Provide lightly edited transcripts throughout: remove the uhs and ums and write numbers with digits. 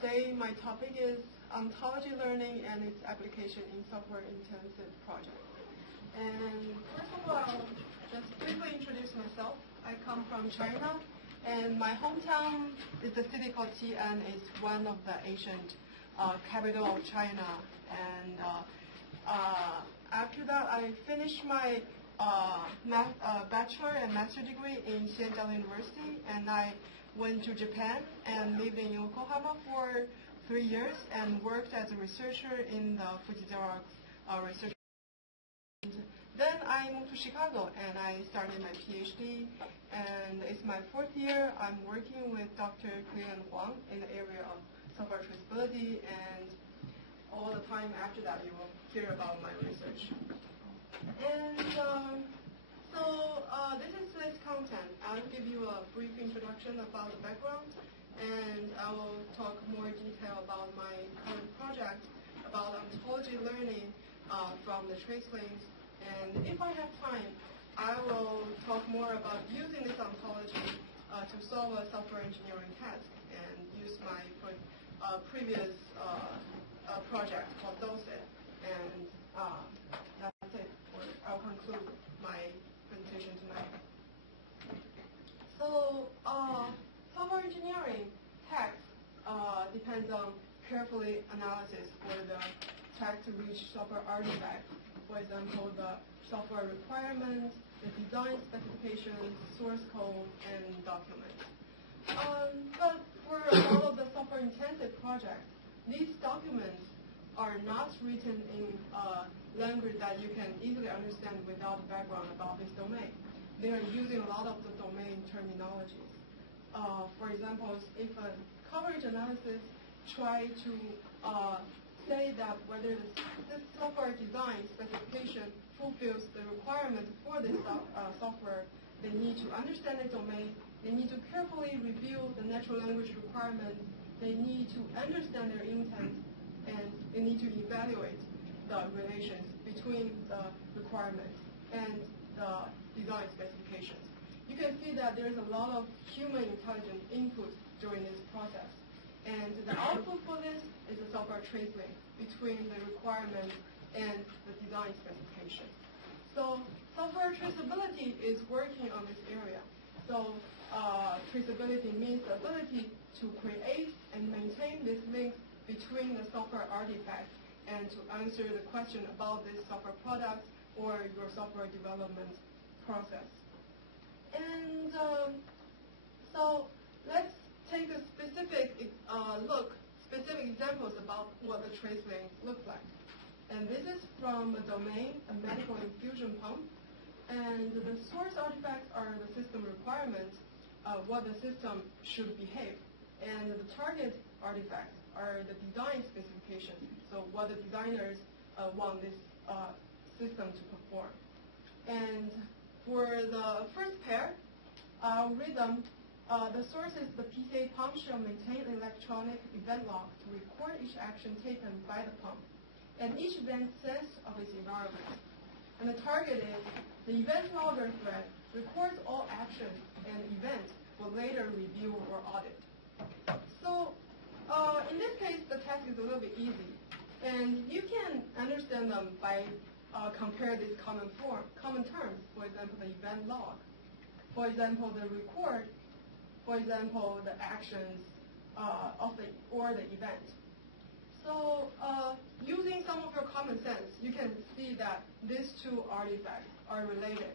today my topic is ontology learning and its application in software-intensive projects. And first of all, I'll just briefly introduce myself. I come from China, and my hometown is a city called Xi'an. It's one of the ancient capital of China. And after that, I finished my bachelor and master degree in Xianjiang University, and I went to Japan and lived in Yokohama for 3 years and worked as a researcher in the Fuji Xerox research. Then I moved to Chicago and I started my PhD, and it's my 4th year. I'm working with Dr. Kuyan Huang in the area of software traceability, and all the time after that you will hear about my research. And this is today's content. I'll give you a brief introduction about the background, and I will talk more detail about my current project about ontology learning from the TraceLinks. And if I have time, I will talk more about using this ontology to solve a software engineering task and use my previous project called DOSIT. And that's it. I'll conclude my presentation tonight. So, software engineering task depends on carefully analysis for the task to reach software artifacts. For example, the software requirements, the design specifications, source code, and documents. But for all of the software-intensive projects, these documents are not written in a language that you can easily understand without background about this domain. They are using a lot of the domain terminologies. For example, if a coverage analysis try to say that whether this software design specification fulfills the requirement for this software, they need to understand the domain, they need to carefully review the natural language requirements, they need to understand their intent, and they need to evaluate the relations between the requirements and the design specifications. You can see that there's a lot of human intelligence input during this process. And the output for this is a software trace link between the requirement and the design specification. So software traceability is working on this area. So traceability means the ability to create and maintain this link between the software artifacts and to answer the question about this software product or your software development process. And so let's take a specific specific examples about what the trace link looks like. And this is from a domain, a medical infusion pump. And the source artifacts are the system requirements, what the system should behave. And the target artifacts are the design specifications, so what the designers want this system to perform. And for the first pair, I'll read them. The source is the PCA pump shall maintain an electronic event log to record each action taken by the pump, and each event says of its environment. And the target is the event logger thread records all actions and events for later review or audit. So in this case, the task is a little bit easy, and you can understand them by compare these common terms. For example, the event log. For example, the record. For example, the actions or the event. So using some of your common sense, you can see that these two artifacts are related.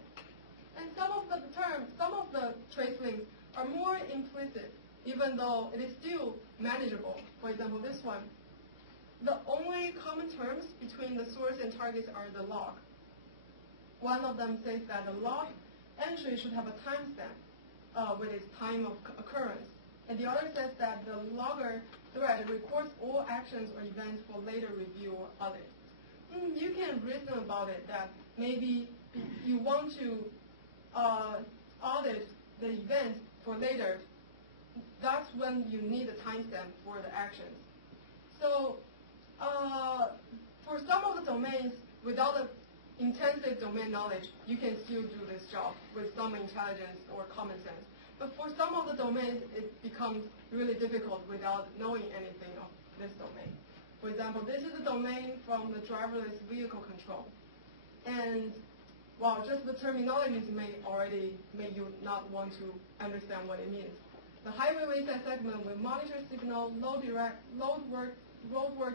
And some of the terms, some of the trace links are more implicit, even though it is still manageable. For example, this one. The only common terms between the source and targets are the log. One of them says that the log entry should have a timestamp with its time of occurrence. And the other says that the logger thread records all actions or events for later review or audit. You can reason about it that maybe you want to audit the event for later. That's when you need a timestamp for the actions. So for some of the domains, without the intensive domain knowledge, you can still do this job with some intelligence or common sense. But for some of the domains, it becomes really difficult without knowing anything of this domain. For example, this is a domain from the driverless vehicle control. And while just the terminologies may already make you not want to understand what it means. The highway wayside segment will monitor signal, roadwork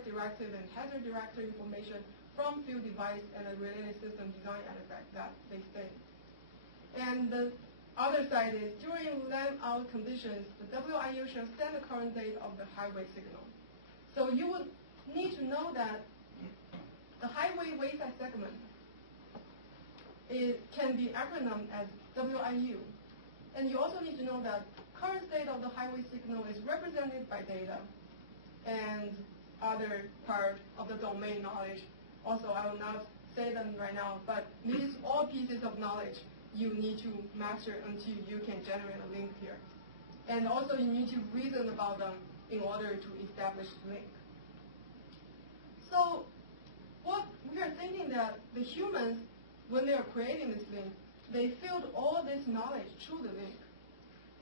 directive, and hazard directive information from field device and a related system design artifact that they state. And the other side is during land-out conditions, the WIU shall send the current date of the highway signal. So you would need to know that the highway wayside segment can be acronymed as WIU. And you also need to know that current state of the highway signal is represented by data and other part of the domain knowledge. Also, I will not say them right now, but these all pieces of knowledge you need to master until you can generate a link here. And also you need to reason about them in order to establish the link. So what we are thinking that the humans, when they are creating this link, they filled all this knowledge through the link.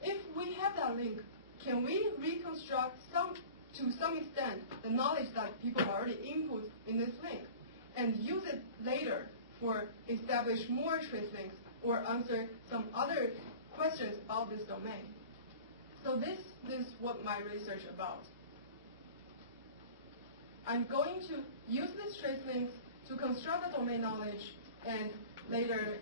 If we have that link, can we reconstruct to some extent the knowledge that people already input in this link and use it later for establish more trace links or answer some other questions about this domain? So this is what my research about. I'm going to use these trace links to construct the domain knowledge, and later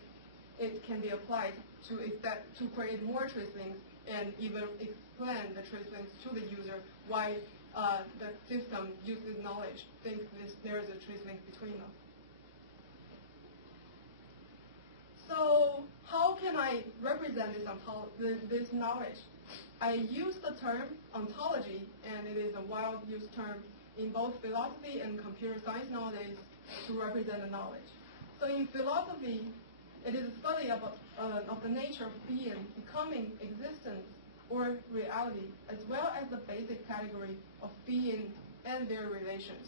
it can be applied to create more trace links and even explain the trace links to the user why the system uses knowledge, thinks there is a trace link between them. So how can I represent this knowledge? I use the term ontology, and it is a wild used term in both philosophy and computer science nowadays to represent the knowledge. So in philosophy, it is a study of the nature of being, becoming, existence, or reality, as well as the basic category of being and their relations.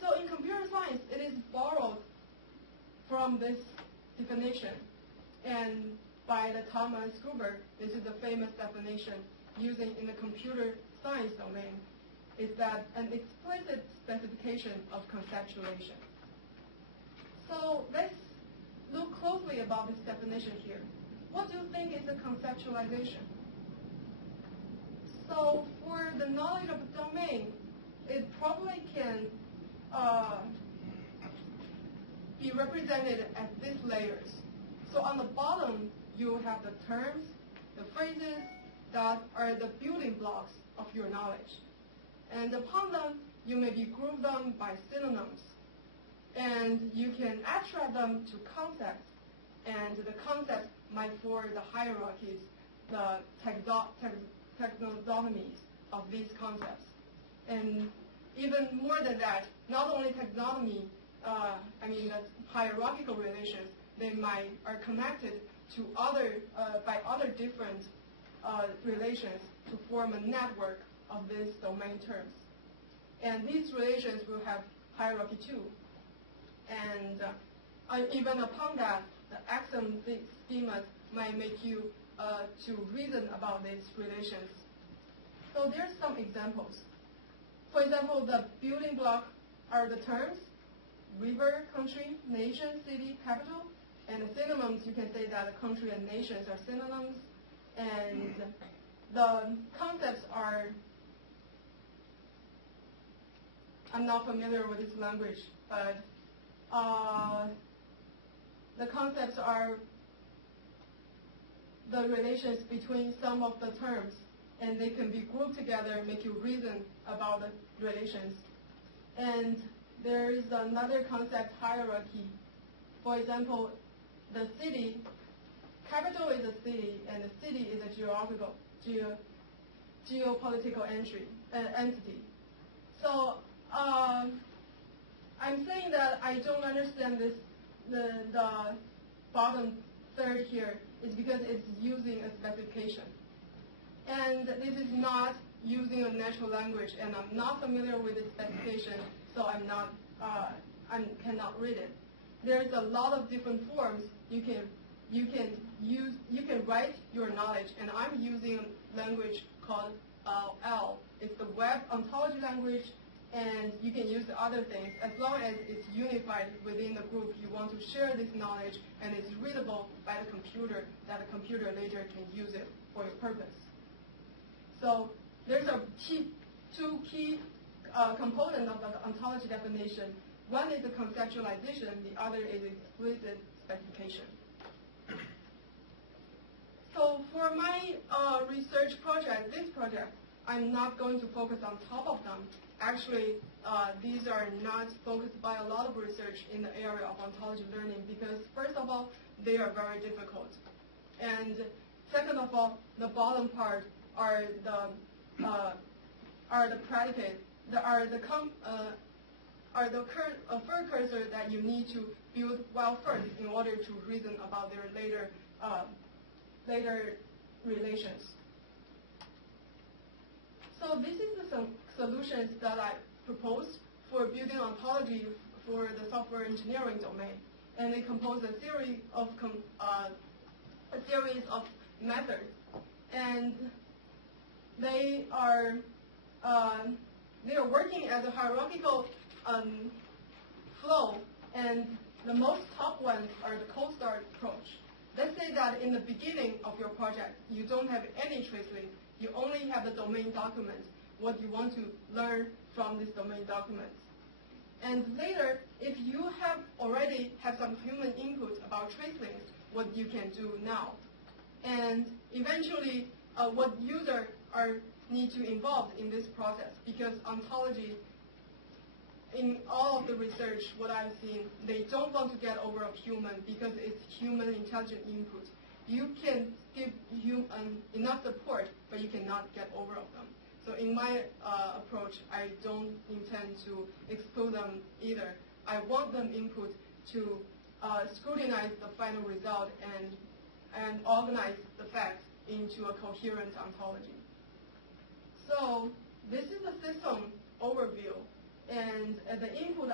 So in computer science, it is borrowed from this definition, and by the Thomas Gruber, this is the famous definition using in the computer science domain, is that an explicit specification of conceptualization. So let's look closely about this definition here. What do you think is a conceptualization? So for the knowledge of the domain, it probably can be represented as these layers. So on the bottom, you have the terms, the phrases that are the building blocks of your knowledge. And upon them, you maybe group them by synonyms. And you can abstract them to concepts. And the concepts might for the hierarchies, the taxonomies of these concepts. And even more than that, not only taxonomy, the hierarchical relations, they are connected to by other different relations to form a network of these domain terms. And these relations will have hierarchy too. And even upon that, the axiom schemas might make you to reason about these relations. So there's some examples. For example, the building block are the terms, river, country, nation, city, capital. And the synonyms, you can say that a country and nations are synonyms. And the concepts are, I'm not familiar with this language, but the concepts are the relations between some of the terms, and they can be grouped together, make you reason about the relations. And there is another concept, hierarchy. For example, the city, capital is a city, and the city is a geopolitical entity. So I'm saying that I don't understand this. The bottom third here is because it's using a specification, and this is not using a natural language, and I'm not familiar with the specification, so I cannot read it. There's a lot of different forms you can you can write your knowledge, and I'm using a language called L. It's the web ontology language, and you can use the other things as long as it's unified within the group. You want to share this knowledge, and it's readable by the computer, that the computer later can use it for your purpose. So there's two key components of the ontology definition. One is the conceptualization, the other is explicit specification. So for my research project, this project, I'm not going to focus on top of them. Actually, these are not focused by a lot of research in the area of ontology learning because, first of all, they are very difficult. And second of all, the bottom part are the predicate, are the precursor that you need to build well first in order to reason about their later relations. So this is the solutions that I proposed for building ontology for the software engineering domain, and they compose a series of methods, and they are working as a hierarchical flow, and the most top ones are the cold start approach. Let's say that in the beginning of your project, you don't have any trace link. You only have the domain document, what you want to learn from this domain document. And later, if you already have some human input about trace links, what you can do now. And eventually, what users need to involve in this process, because ontology, in all of the research, what I've seen, they don't want to get over a human because it's human intelligent input. You can give enough support, but you cannot get over of them. So in my approach, I don't intend to exclude them either. I want them input to scrutinize the final result and organize the facts into a coherent ontology. So this is the system overview. And the input,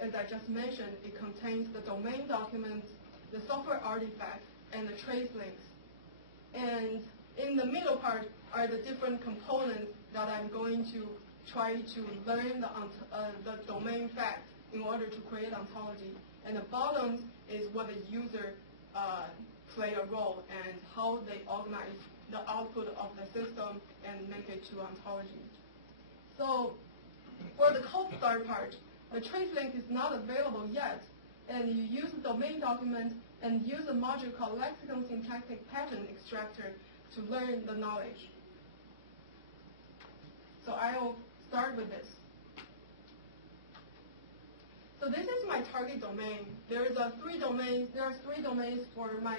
as I just mentioned, it contains the domain documents, the software artifacts, and the trace links. And in the middle part are the different components that I'm going to try to learn the domain facts in order to create ontology. And the bottom is what the user play a role and how they organize the output of the system and make it to ontology. So for the cold start part, the trace link is not available yet, and you use the domain document and use a module called lexicon syntactic pattern extractor to learn the knowledge. So I'll start with this. So this is my target domain. There are three domains for my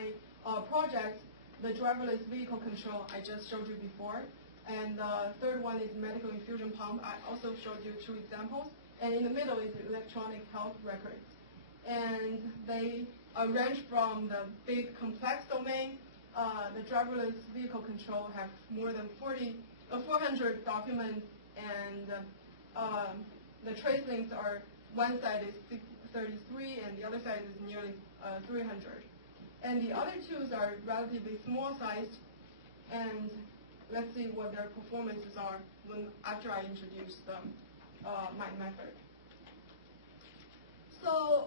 project. The driverless vehicle control I just showed you before. And the third one is medical infusion pump. I also showed you two examples. And in the middle is electronic health records. And they range from the big complex domain. The driverless vehicle control have more than 400 documents, and the trace links are, one side is 33 and the other side is nearly 300. And the other two are relatively small sized, and let's see what their performances are after I introduce my method. So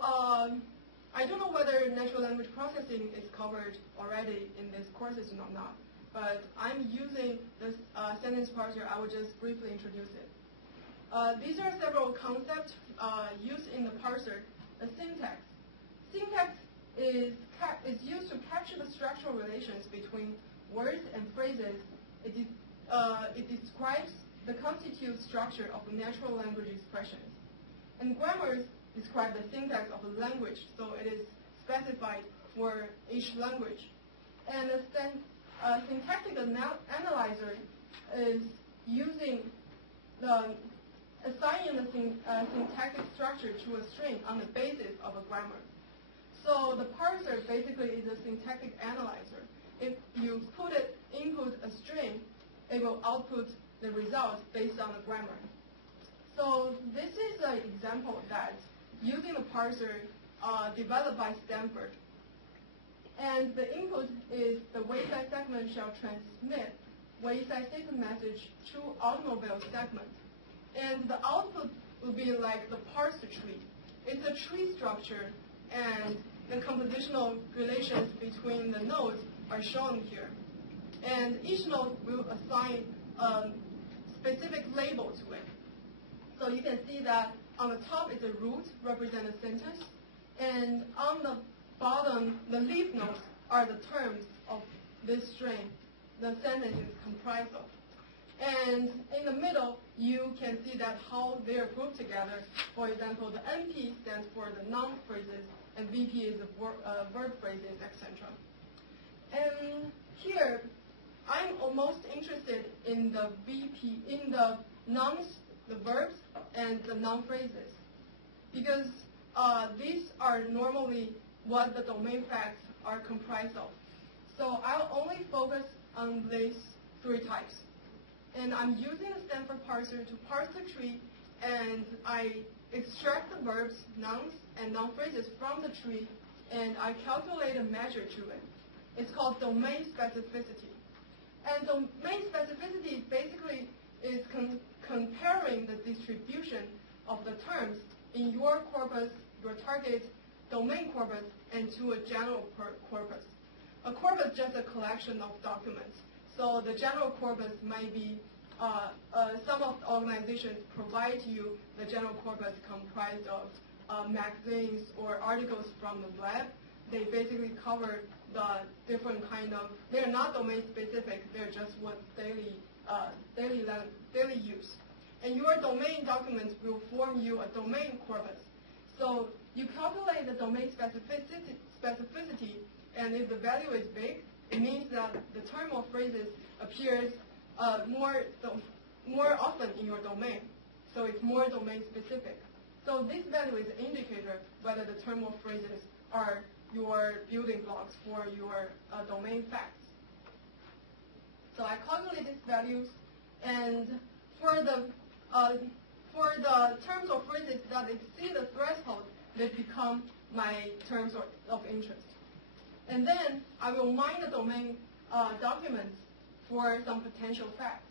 I don't know whether natural language processing is covered already in these courses or not, but I'm using this sentence parser. I will just briefly introduce it. These are several concepts used in the parser. The syntax. Syntax is used to capture the structural relations between words and phrases. It describes the constituent structure of natural language expressions. And grammars describe the syntax of a language, so it is specified for each language. And a syntactic analyzer is using assigning the syntactic structure to a string on the basis of a grammar. So the parser basically is a syntactic analyzer. If you input a string, it will output the results based on the grammar. So this is an example that using a parser developed by Stanford. And the input is the wayside segment shall transmit wayside statement message to automobile segment. And the output will be like the parsed tree. It's a tree structure, and the compositional relations between the nodes are shown here. And each node will assign a specific label to it. So you can see that on the top is a root, represent a sentence, and on the bottom, the leaf nodes are the terms of this string the sentence is comprised of. And in the middle, you can see that how they are grouped together. For example, the NP stands for the noun phrases, and VP is the verb phrases, etc. And here, I'm most interested in the VP, in the nouns, the verbs, and the noun phrases, because these are normally what the domain facts are comprised of. So I'll only focus on these three types. And I'm using the Stanford parser to parse the tree, and I extract the verbs, nouns, and noun phrases from the tree, and I calculate a measure to it. It's called domain specificity. And domain specificity basically is comparing the distribution of the terms in your corpus, your target domain corpus, and to a general corpus. A corpus is just a collection of documents. So the general corpus might be, some of the organizations provide you the general corpus comprised of magazines or articles from the web. They basically cover the different kind of, they're not domain specific, they're just what daily use. And your domain documents will form you a domain corpus. So you calculate the domain specificity, and if the value is big, it means that the term or phrases appears more often in your domain. So it's more domain specific. So this value is an indicator whether the term or phrases are your building blocks for your domain facts. So I calculate these values, and for the terms or phrases that exceed the threshold, they become my terms of interest. And then I will mine the domain documents for some potential facts.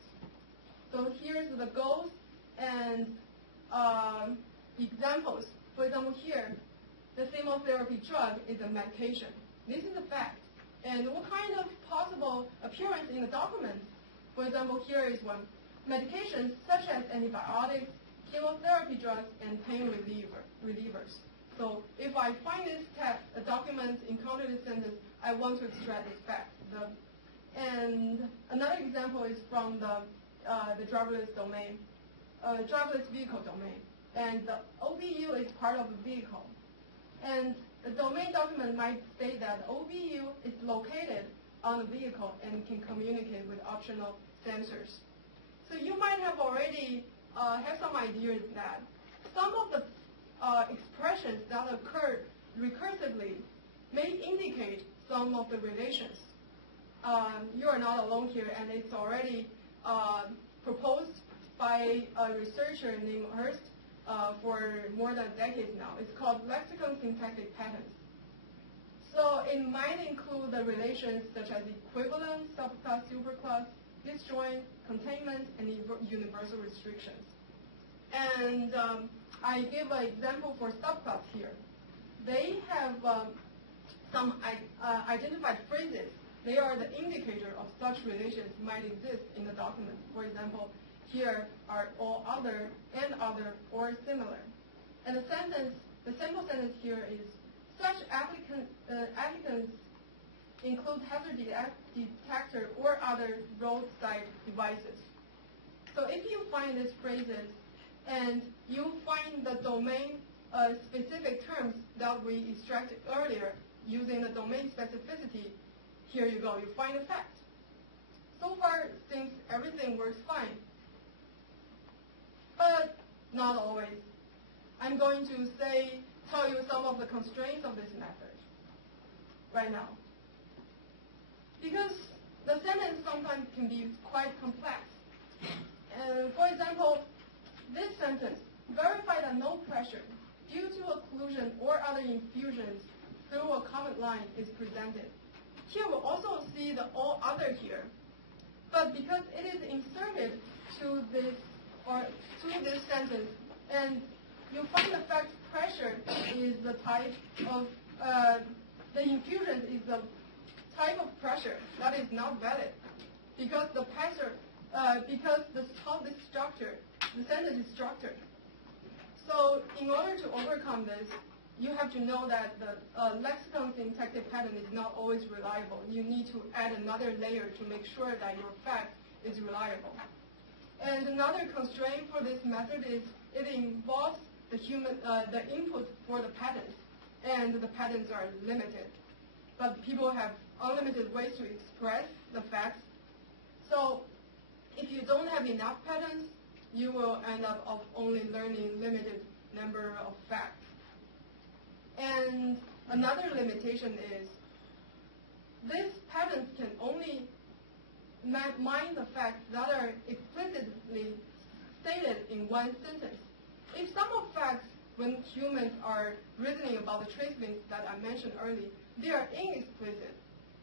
So here's the goals and examples. For example, here, the chemotherapy drug is a medication. This is a fact. And what kind of possible appearance in the document? For example, here is one. Medications such as antibiotics, chemotherapy drugs, and pain relievers. So if I find this text, a document, encounter this sentence, I want to extract this fact. And another example is from the driverless domain, driverless vehicle domain. And the OBU is part of the vehicle. And the domain document might state that OBU is located on the vehicle and can communicate with optional sensors. So you might have already have some ideas that some of the expressions that occur recursively may indicate some of the relations. You are not alone here, and it's already proposed by a researcher named Hurst for more than a decade now. It's called lexicon syntactic patterns. So it might include the relations such as equivalent, subclass, superclass, disjoint, containment, and universal restrictions. And I give an example for subclass here. They have some identified phrases. They are the indicator of such relations might exist in the document. For example, here are all other and other or similar. And the sample sentence here is such applicants include hazard detector or other roadside devices. So if you find these phrases and you find the domain specific terms that we extracted earlier using the domain specificity, here you go, you find a fact. So far, seems everything works fine. But not always. I'm going to tell you some of the constraints of this method right now. Because the sentence sometimes can be quite complex. For example, this sentence, verify that no pressure due to occlusion or other infusions through a comment line is presented. Here we also see the all other here. But because it is inserted to this sentence, and you find the fact pressure is the type of the infusion is the type of pressure that is not valid because the pressure because how this structure the sentence is structured. So in order to overcome this, you have to know that the lexicon syntactic pattern is not always reliable. You need to add another layer to make sure that your fact is reliable. And another constraint for this method is it involves the input for the patterns, and the patterns are limited. But people have unlimited ways to express the facts. So if you don't have enough patterns, you will end up of only learning limited number of facts. And another limitation is these patterns can only mine the facts that are explicitly stated in one sentence. If some of facts, when humans are reasoning about the trace links that I mentioned earlier, they are inexplicit.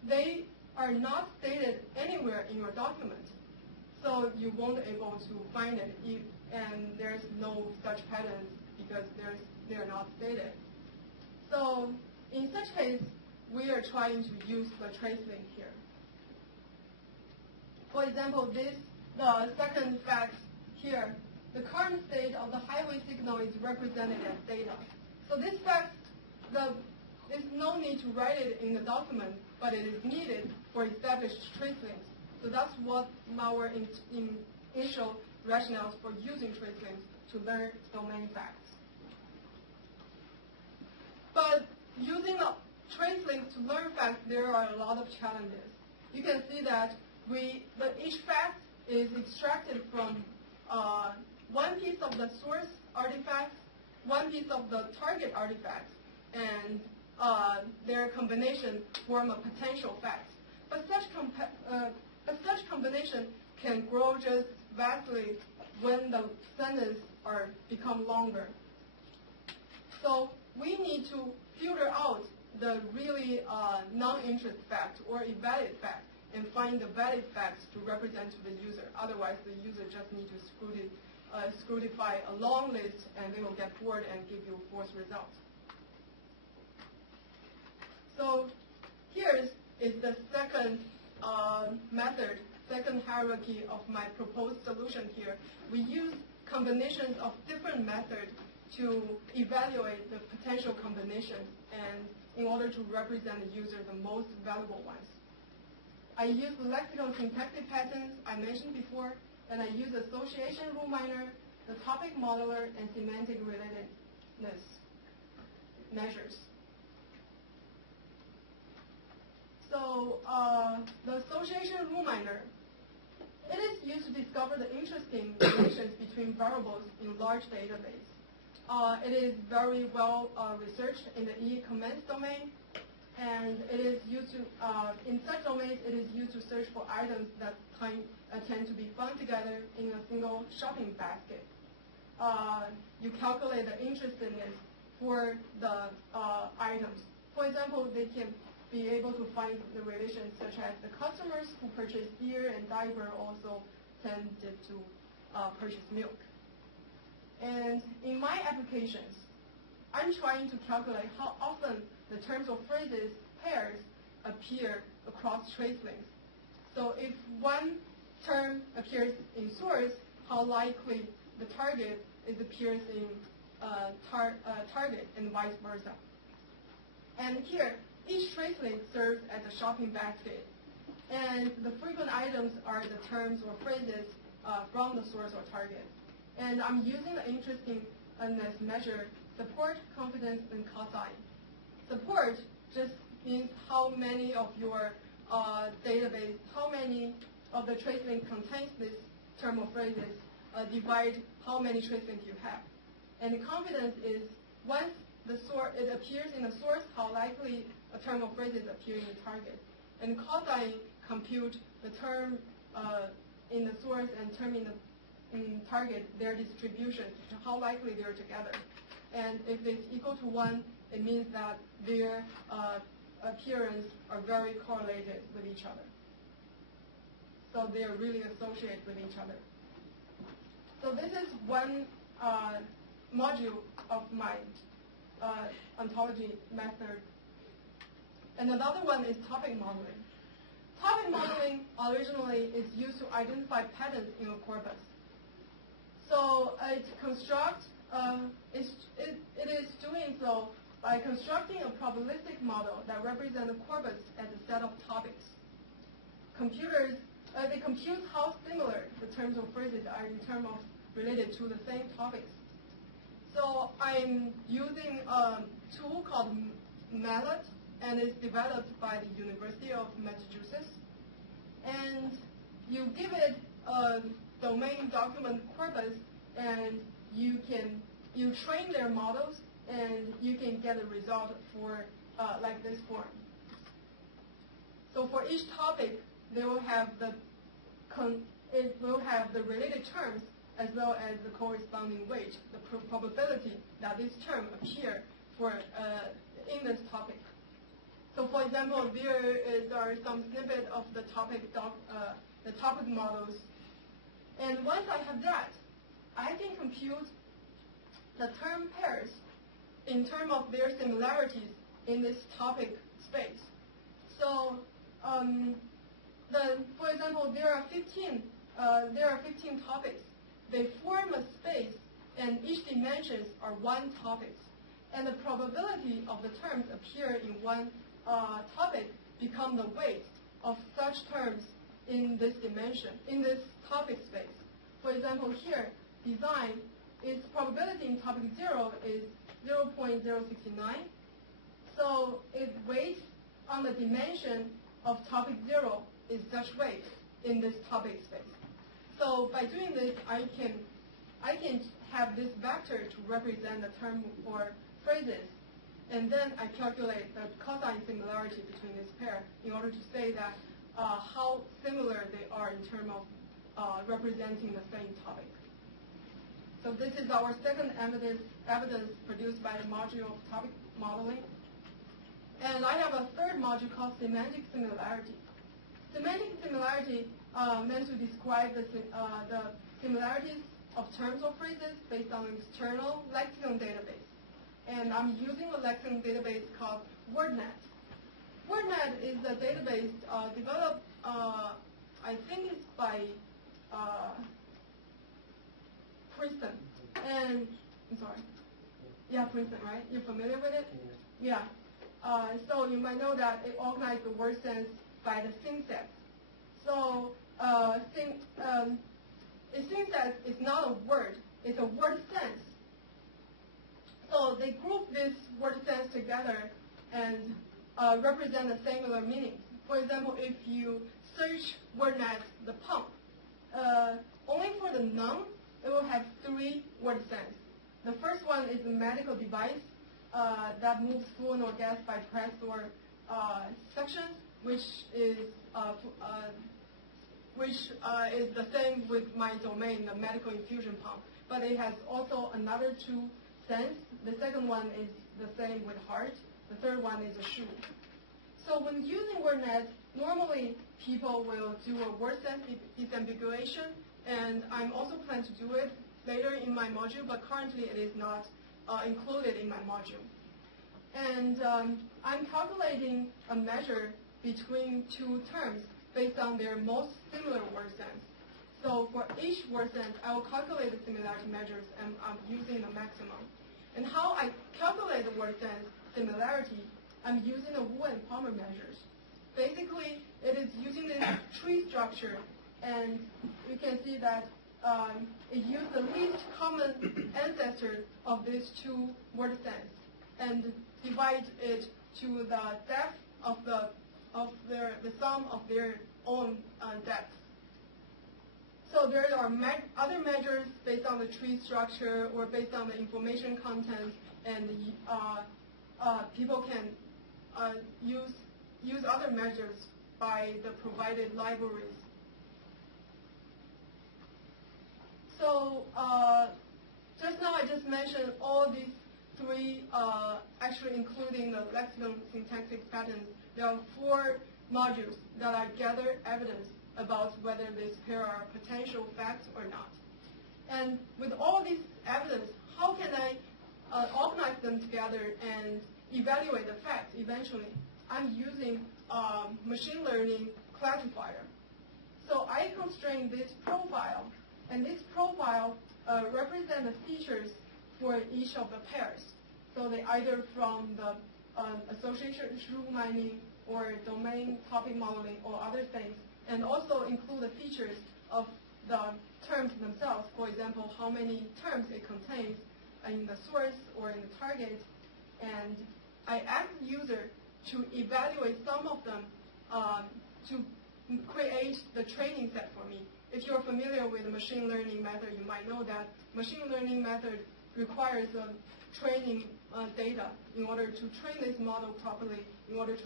They are not stated anywhere in your document. So you won't be able to find it, and there's no such patterns because they are not stated. So in such case, we are trying to use the trace link here. For example, the second fact here, the current state of the highway signal is represented as data. So this fact, there's no need to write it in the document, but it is needed for established trace links. So that's what our initial rationales for using trace links to learn domain facts. But using a trace links to learn facts, there are a lot of challenges. You can see that each fact is extracted from one piece of the source artifact, one piece of the target artifact, and their combination form a potential fact. But such combination can grow just vastly when the sentences become longer. So we need to filter out the really non-interest fact or invalid fact and find the valid facts to represent to the user. Otherwise, the user just needs to scrutify a long list, and they will get bored and give you false results. So here is the second method, second hierarchy of my proposed solution here. We use combinations of different methods to evaluate the potential combinations and in order to represent the user the most valuable ones. I use the lexicon syntactic patterns I mentioned before, and I use association rule miner, the topic modeler, and semantic relatedness measures. So the association rule miner, it is used to discover the interesting relations between variables in large database. It is very well researched in the e-commerce domain, and it is used to, in such domains, it is used to search for items that tend to be found together in a single shopping basket. You calculate the interestedness for the items. For example, they can be able to find the relations such as the customers who purchase beer and diaper also tended to purchase milk. And in my applications, I'm trying to calculate how often the terms or phrases pairs appear across trace links. So if one term appears in source, how likely the target appears in target and vice versa. And here, each trace link serves as a shopping basket. And the frequent items are the terms or phrases from the source or target. And I'm using the interestingness measure, support, confidence, and cosine. Support just means how many of your database, how many of the trace link contains this term or phrases, divide how many trace links you have. And confidence is once it appears in the source, how likely a term or phrases appear in the target. And cosine compute the term in the source and term in the target, their distribution, how likely they're together. And if it's equal to 1, it means that their appearance are very correlated with each other. So they are really associated with each other. So this is one module of my ontology method. And another one is topic modeling. Topic modeling originally is used to identify patterns in a corpus. So it constructs, it is doing so by constructing a probabilistic model that represents a corpus as a set of topics. Computers, they compute how similar the terms or phrases are in terms of related to the same topics. So I'm using a tool called Mallet, and it's developed by the University of Massachusetts. And you give it a domain document corpus, and you train their models, and you can get a result for like this form. So for each topic, they will have it will have the related terms as well as the corresponding weight, the probability that this term appear for in this topic. So for example, there are some snippet of the topic models. And once I have that, I can compute the term pairs in terms of their similarities in this topic space. So for example, there are 15 topics. They form a space, and each dimensions are one topic. And the probability of the terms appear in one topic become the weight of such terms in this dimension, in this topic space. For example, here, design, its probability in topic 0 is 0.069. So its weight on the dimension of topic 0 is such weight in this topic space. So by doing this, I can have this vector to represent the term or phrases, and then I calculate the cosine similarity between this pair in order to say that how similar they are in terms of representing the same topic. So this is our second evidence produced by the module of topic modeling. And I have a third module called semantic similarity. Semantic similarity meant to describe the similarities of terms or phrases based on an external lexicon database. And I'm using a lexicon database called WordNet. WordNet is a database developed, I think it's by Princeton. And, I'm sorry. Yeah, Princeton, right? You're familiar with it? Yeah. So you might know that it organized the word sense by the syntax. So it seems that it's not a word, it's a word sense. So they group this word sense together and represent a singular meaning. For example, if you search WordNet, the pump, only for the noun, it will have 3 word sense. The first one is a medical device that moves fluid or gas by press or suction, which is the same with my domain, the medical infusion pump. But it has also another 2 sense. The second one is the same with heart. The third one is a shoe. So when using WordNet, normally people will do a word sense disambiguation, and I'm also planning to do it later in my module, but currently it is not included in my module. And I'm calculating a measure between 2 terms based on their most similar word sense. So for each word sense, I will calculate the similarity measures, and I'm using the maximum. And how I calculate the word sense similarity, I'm using the Wu and Palmer measures. Basically, it is using this tree structure, and you can see that it used the least common ancestor of these 2 word sense and divide it to the depth of the sum of their own depth. So there are other measures based on the tree structure or based on the information content, and people can use other measures by the provided libraries. So just now I just mentioned all these three, actually including the lexicon syntactic patterns, there are 4 modules that I gather evidence about whether this pair are potential facts or not. And with all this evidence, how can I organize them together and evaluate the facts eventually? I'm using machine learning classifier. So I constrain this profile, and this profile represents the features for each of the pairs. So they either from the association rule mining or domain topic modeling or other things, and also include the features of the terms themselves. For example, how many terms it contains in the source or in the target. And I ask the user to evaluate some of them to create the training set for me. If you're familiar with the machine learning method, you might know that machine learning method requires training data in order to train this model properly, in order to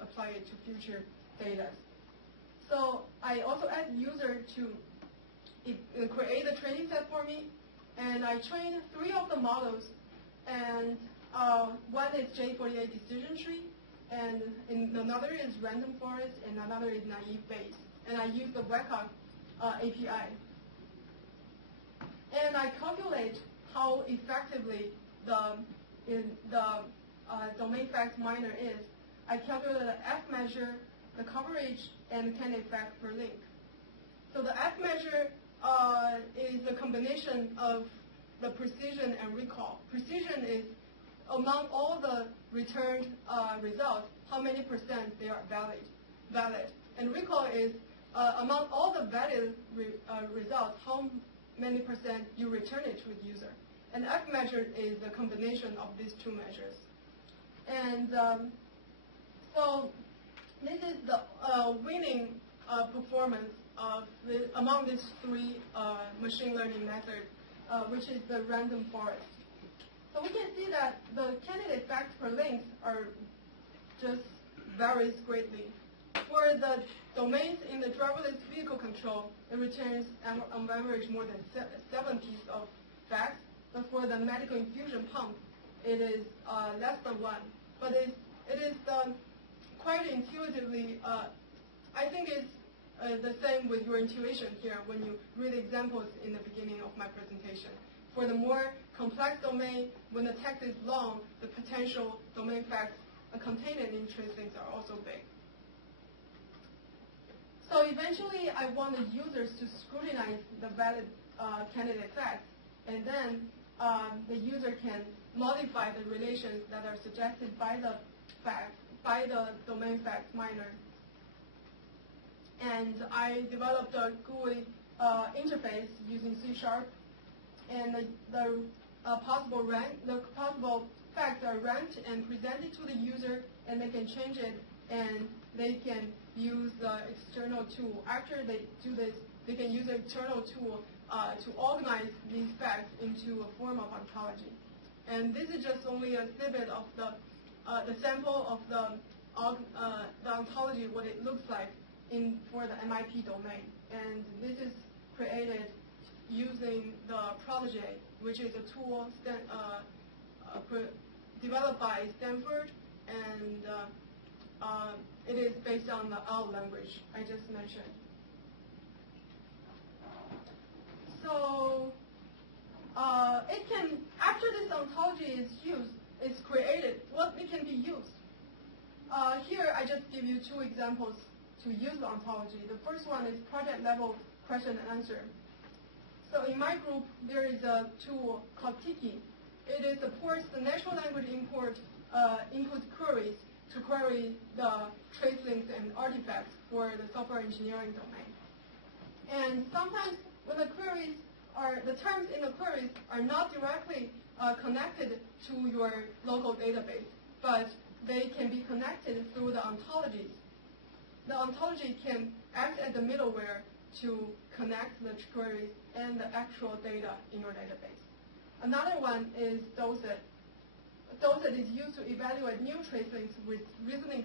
apply it to future data. So I also ask the user to create a training set for me, and I trained 3 of the models, and one is J48 decision tree, and another is random forest, and another is naive Bayes. And I use the Weka API. And I calculate how effectively the domain facts miner is. I calculate the F measure, the coverage, and the candidate fact per link. So the F measure is the combination of the precision and recall. Precision is among all the returned results, how many percent they are valid. And recall is among all the valid results, how many percent you return it to the user. And F measure is the combination of these 2 measures. And so this is the winning performance of among these 3 machine learning methods, which is the random forest. So we can see that the candidate facts per link are just varies greatly. For the domains in the driverless vehicle control, it returns on average more than 7 pieces of facts. But for the medical infusion pump, it is less than 1. But it is quite intuitively, I think it's the same with your intuition here when you read examples in the beginning of my presentation. For the more complex domain, when the text is long, the potential domain facts contained in trace links are also big. So eventually, I want the users to scrutinize the valid candidate facts, and then the user can modify the relations that are suggested by the facts, by the domain facts miner. And I developed a GUI interface using C#, and the possible facts are ranked and presented to the user, and they can change it, and they can use the external tool. After they do this, they can use the external tool to organize these facts into a form of ontology. And this is just only a snippet of the sample of the ontology, what it looks like for the MIP domain. And this is created using the Protege, which is a tool developed by Stanford, and it is based on the OWL language I just mentioned. So it can, after this ontology is used, is created, what it can be used. Here I just give you 2 examples to use the ontology. The first one is project level question and answer. So in my group, there is a tool called Tiki. It supports the natural language input queries to query the trace links and artifacts for the software engineering domain. And sometimes when the terms in the queries are not directly connected to your local database, but they can be connected through the ontologies. The ontology can act as the middleware to connect the queries and the actual data in your database. Another one is Docet. Docet is used to evaluate new trace links with reasoning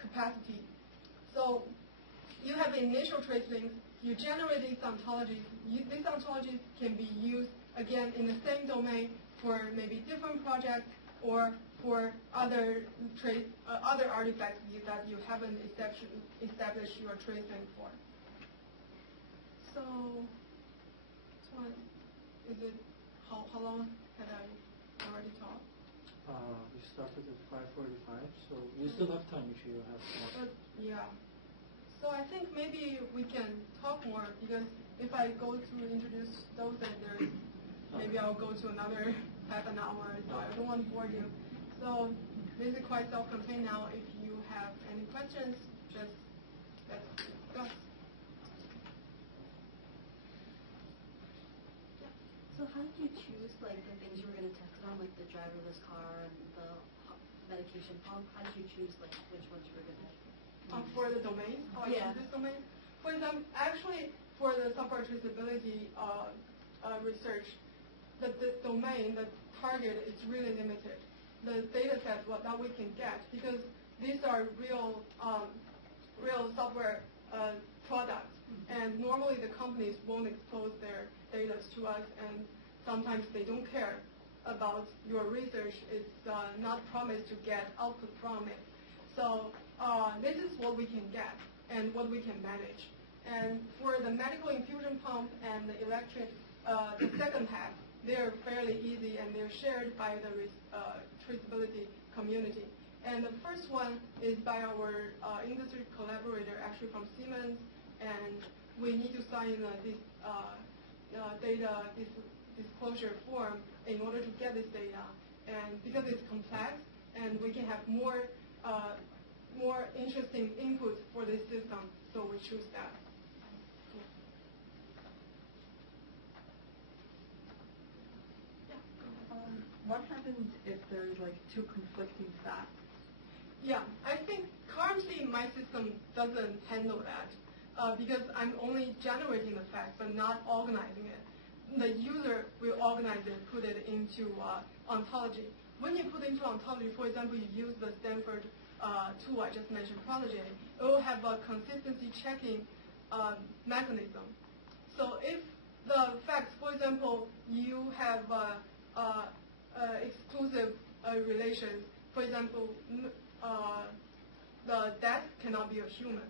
capacity. So you have initial trace links, you generate these ontologies. These ontologies can be used, again, in the same domain for maybe different projects or for other artifacts that you haven't established your tracing for. So, is it how long had I already talked? We started at 5:45, so we still have time if you have more. Yeah. So I think maybe we can talk more because if I go to introduce those, then maybe I'll go to another half an hour. So I don't want to bore you. So this is quite self-contained now. If you have any questions, just let's go. So how did you choose like the things you were going to test on, like the driverless car and the medication pump? How did you choose like which ones you were going to use? For the domain, how I choose this domain? For example, actually for the software traceability research, the domain, the target is really limited. The data set that we can get, because these are real software products, and normally the companies won't expose their data to us, and sometimes they don't care about your research. It's not promised to get output from it. So this is what we can get and what we can manage. And for the medical infusion pump and the electric, the second half, they're fairly easy and they're shared by the traceability community. And the first one is by our industry collaborator, actually from Siemens, and we need to sign this data disclosure form in order to get this data. And because it's complex, and we can have more interesting input for this system, so we choose that. What happens if there's like two conflicting facts? Yeah, I think currently my system doesn't handle that because I'm only generating the facts but not organizing it. The user will organize it, put it into ontology. When you put into ontology, for example, you use the Stanford tool I just mentioned, Prodigy, it will have a consistency checking mechanism. So if the facts, for example, you have exclusive relations, for example, the death cannot be a human.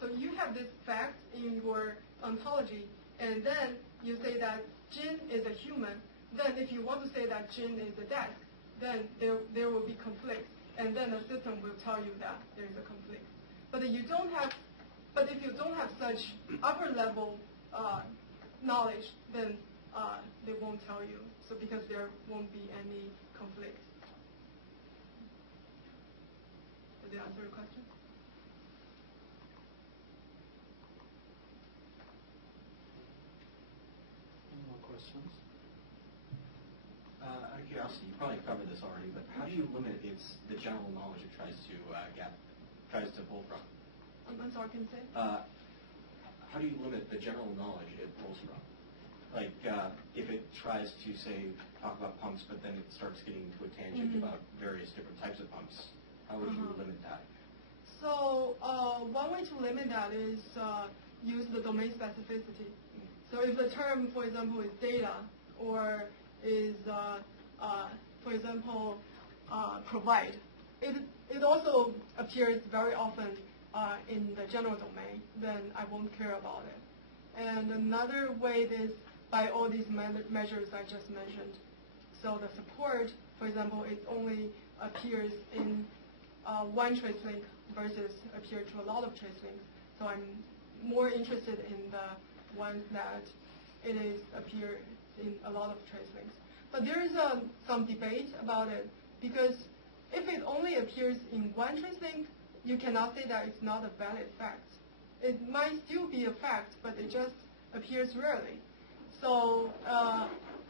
So you have this fact in your ontology, and then you say that Jin is a human. Then if you want to say that Jin is a death, then there will be conflict, and then the system will tell you that there is a conflict. But if you don't have such upper level knowledge, then they won't tell you. So because there won't be any conflict. Did I answer your question? Any more questions? Out of curiosity, you probably covered this already, but how do you limit the general knowledge it tries to pull from? I'm sorry, can you say? How do you limit the general knowledge it pulls from? Like if it tries to say talk about pumps, but then it starts getting into a tangent about various different types of pumps, how would you limit that? So one way to limit that is use the domain specificity. So if the term, for example, is data or is, for example, provide, it also appears very often in the general domain, then I won't care about it. And another way is by all these measures I just mentioned. So the support, for example, it only appears in one trace link versus appear to a lot of trace links. So I'm more interested in the ones that it is appear in a lot of trace links. But there is some debate about it because if it only appears in one trace link, you cannot say that it's not a valid fact. It might still be a fact, but it just appears rarely. So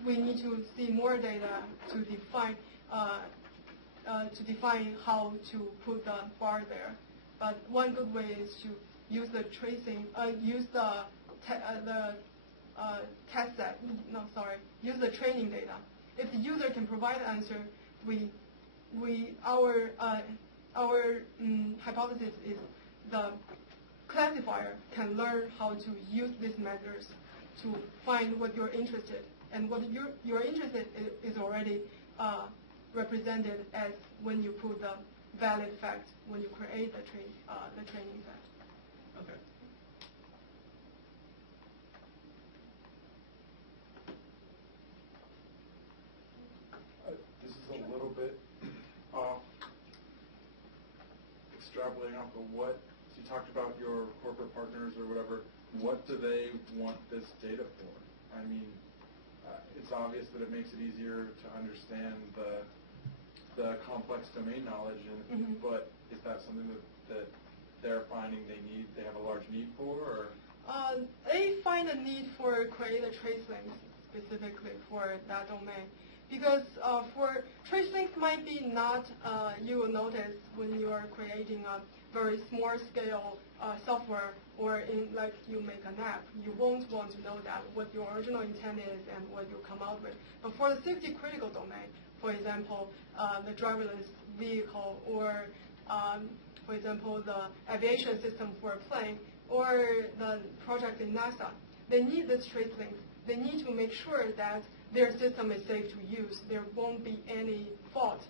we need to see more data to define how to put the bar there. But one good way is to use the tracing, use the test set. No, sorry, use the training data. If the user can provide an answer, our hypothesis is the classifier can learn how to use these measures to find what you're interested and what you're interested in is already represented as when you put the valid fact when you create the training set. Okay. This is a little bit off, extrapolating off of what you talked about your corporate partners or whatever. What do they want this data for? I mean, it's obvious that it makes it easier to understand the complex domain knowledge, but is that something that they're finding they have a large need for? Or? They find a need for create a trace links specifically for that domain. Because for trace links might be not, you will notice when you are creating a very small scale software or in like you make an app, you won't want to know that what your original intent is and what you come out with. But for the safety critical domain, for example, the driverless vehicle or for example, the aviation system for a plane or the project in NASA, they need this trace links. They need to make sure that their system is safe to use. There won't be any fault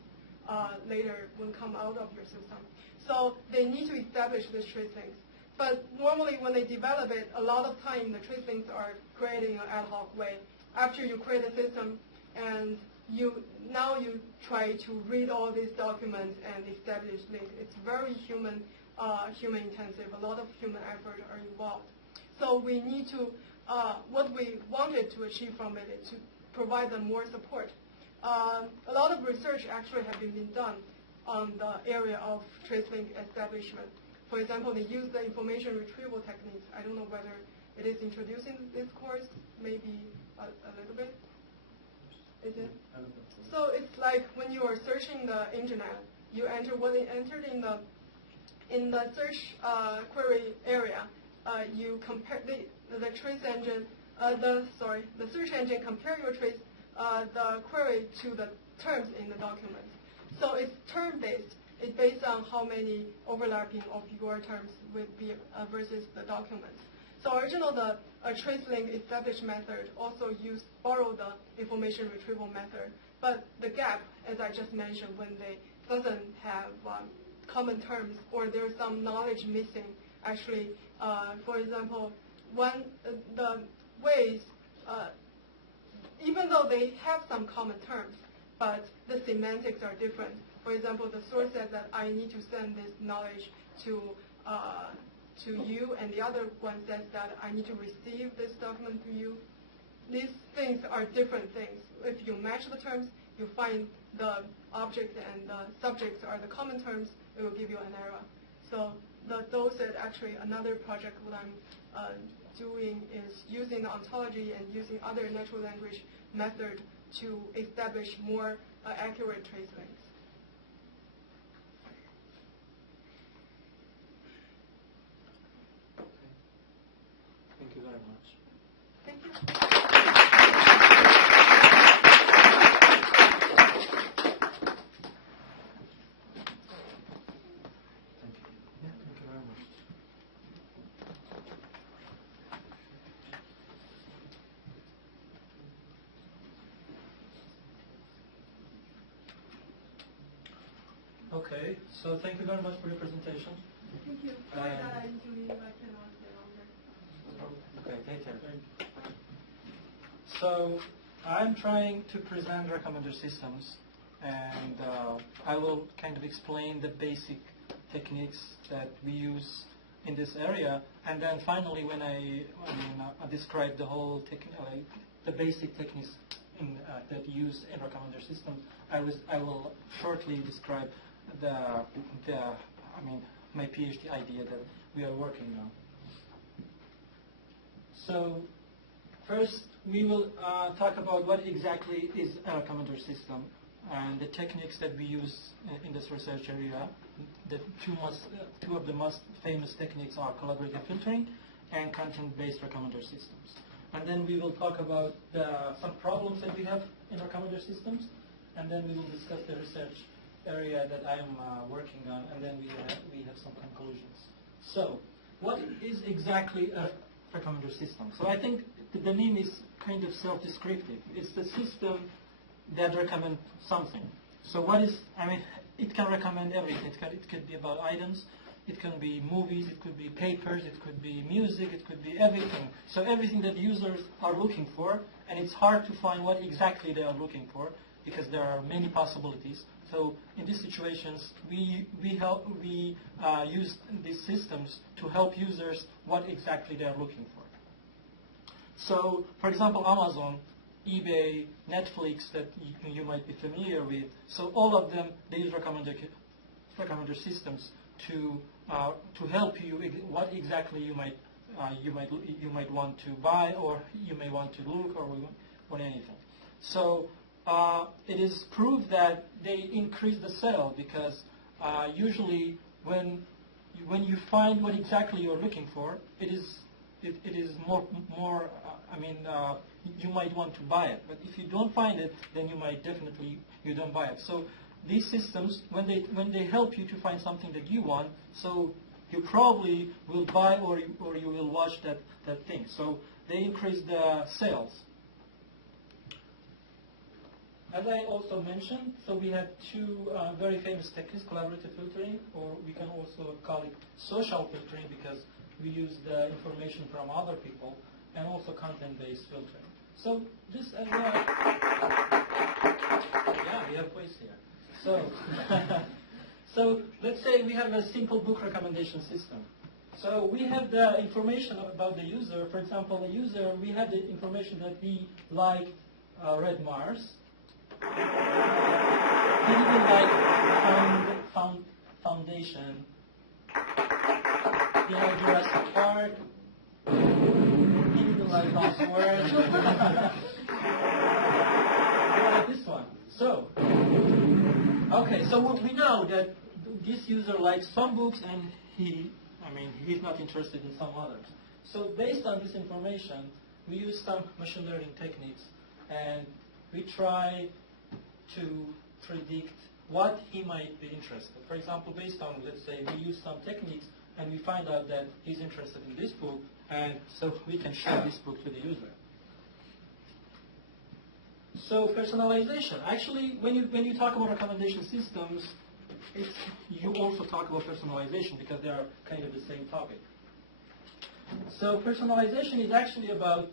later when come out of your system. So they need to establish these trace links. But normally when they develop it, a lot of time the trace links are created in an ad hoc way. After you create a system and now you try to read all these documents and establish links. It's very human intensive. A lot of human effort are involved. So we need to, what we wanted to achieve from it is to provide them more support. A lot of research actually have been done on the area of trace link establishment. For example, they use the information retrieval techniques. I don't know whether it is introduced in this course, maybe a little bit. Is it? So it's like when you are searching the internet, you enter what is entered in the search query area. You compare the trace engine, the search engine compare your trace the query to the terms in the document. So it's term based. It's based on how many overlapping of your terms would be versus the document. So original the trace link establish method also borrow the information retrieval method, but the gap, as I just mentioned, when they doesn't have common terms or there's some knowledge missing. Actually, for example, the ways, even though they have some common terms, but the semantics are different. For example, the source says that I need to send this knowledge to you, and the other one says that I need to receive this document to you. These things are different things. If you match the terms, you find the object and the subjects are the common terms, it will give you an error. So those are actually another project what I'm doing is using the ontology and using other natural language method to establish more accurate trace links. Thank you very much. Thank you. Thank you. Yeah, thank you very much. Okay, so thank you very much for your presentation. Thank you. Sorry that I usually cannot stay longer. Okay, take care. So I'm trying to present recommender systems, and I will kind of explain the basic techniques that we use in this area, and then finally, when I describe the whole the basic techniques that used in recommender systems, I will shortly describe my PhD idea that we are working on. So first, we will talk about what exactly is a recommender system and the techniques that we use in this research area. The two of the most famous techniques are collaborative filtering and content-based recommender systems. And then we will talk about some problems that we have in recommender systems, and then we will discuss the research area that I am working on, and then we have some conclusions. So, what is exactly a recommender system? So I think the name is kind of self-descriptive. It's the system that recommends something. So what is, I mean, it can recommend everything. It could be about items, it can be movies, it could be papers, it could be music, it could be everything. So everything that users are looking for, and it's hard to find what exactly they are looking for because there are many possibilities. So in these situations, we use these systems to help users what exactly they are looking for. So, for example, Amazon, eBay, Netflix, that you might be familiar with. So all of them, they use recommender systems to help you what exactly you might want to buy, or you may want to look, or want anything. So it is proved that they increase the sale because usually when you find what exactly you're looking for, it is more you might want to buy it. But if you don't find it, then you don't buy it. So these systems, when they help you to find something that you want, so you probably will buy or you will watch that thing. So they increase the sales. As I also mentioned, so we have two very famous techniques, collaborative filtering, or we can also call it social filtering because we use the information from other people, and also content-based filtering. So just as we have quiz here. So let's say we have a simple book recommendation system. So we have the information about the user. For example, the user, we have the information that he liked Red Mars. He didn't like Foundation. He liked Jurassic Park. He didn't like Housework. He liked this one. So, okay, so we know that this user likes some books and he's not interested in some others. So based on this information, we use some machine learning techniques and we try to predict what he might be interested. For example, based on, let's say, we use some techniques and we find out that he's interested in this book, and so we can show this book to the user. So personalization. Actually, when you talk about recommendation systems, you also talk about personalization because they are kind of the same topic. So personalization is actually about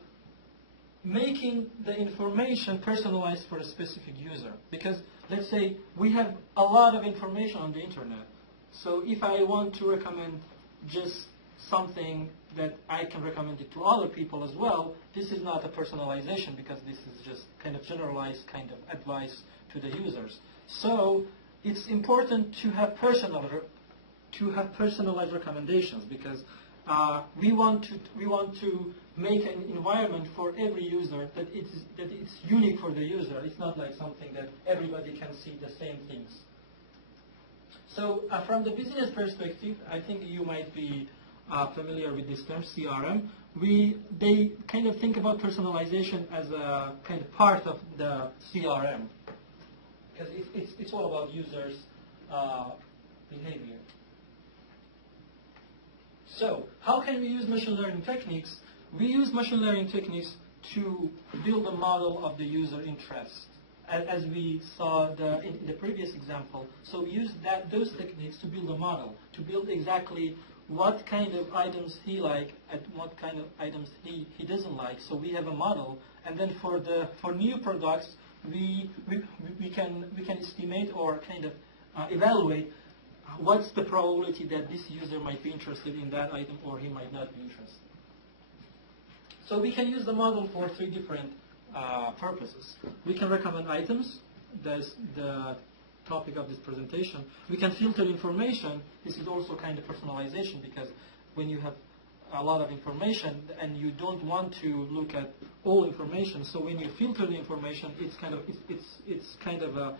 making the information personalized for a specific user. Because let's say we have a lot of information on the internet. So if I want to recommend just something that I can recommend it to other people as well, this is not a personalization because this is just kind of generalized kind of advice to the users. So it's important to have personalized recommendations because we want to make an environment for every user that it's unique for the user. It's not like something that everybody can see the same things. So from the business perspective, I think you might be familiar with this term, CRM. They kind of think about personalization as a kind of part of the CRM because it's all about users' behavior. So how can we use machine learning techniques? We use machine learning techniques to build a model of the user interest, as we saw in the previous example. So we use those techniques to build a model, to build exactly what kind of items he likes and what kind of items he doesn't like. So we have a model, and then for new products, we can estimate or kind of evaluate what's the probability that this user might be interested in that item or he might not be interested. So we can use the model for three different purposes. We can recommend items. That's the topic of this presentation. We can filter information. This is also kind of personalization because when you have a lot of information and you don't want to look at all information, so when you filter the information, it's kind of a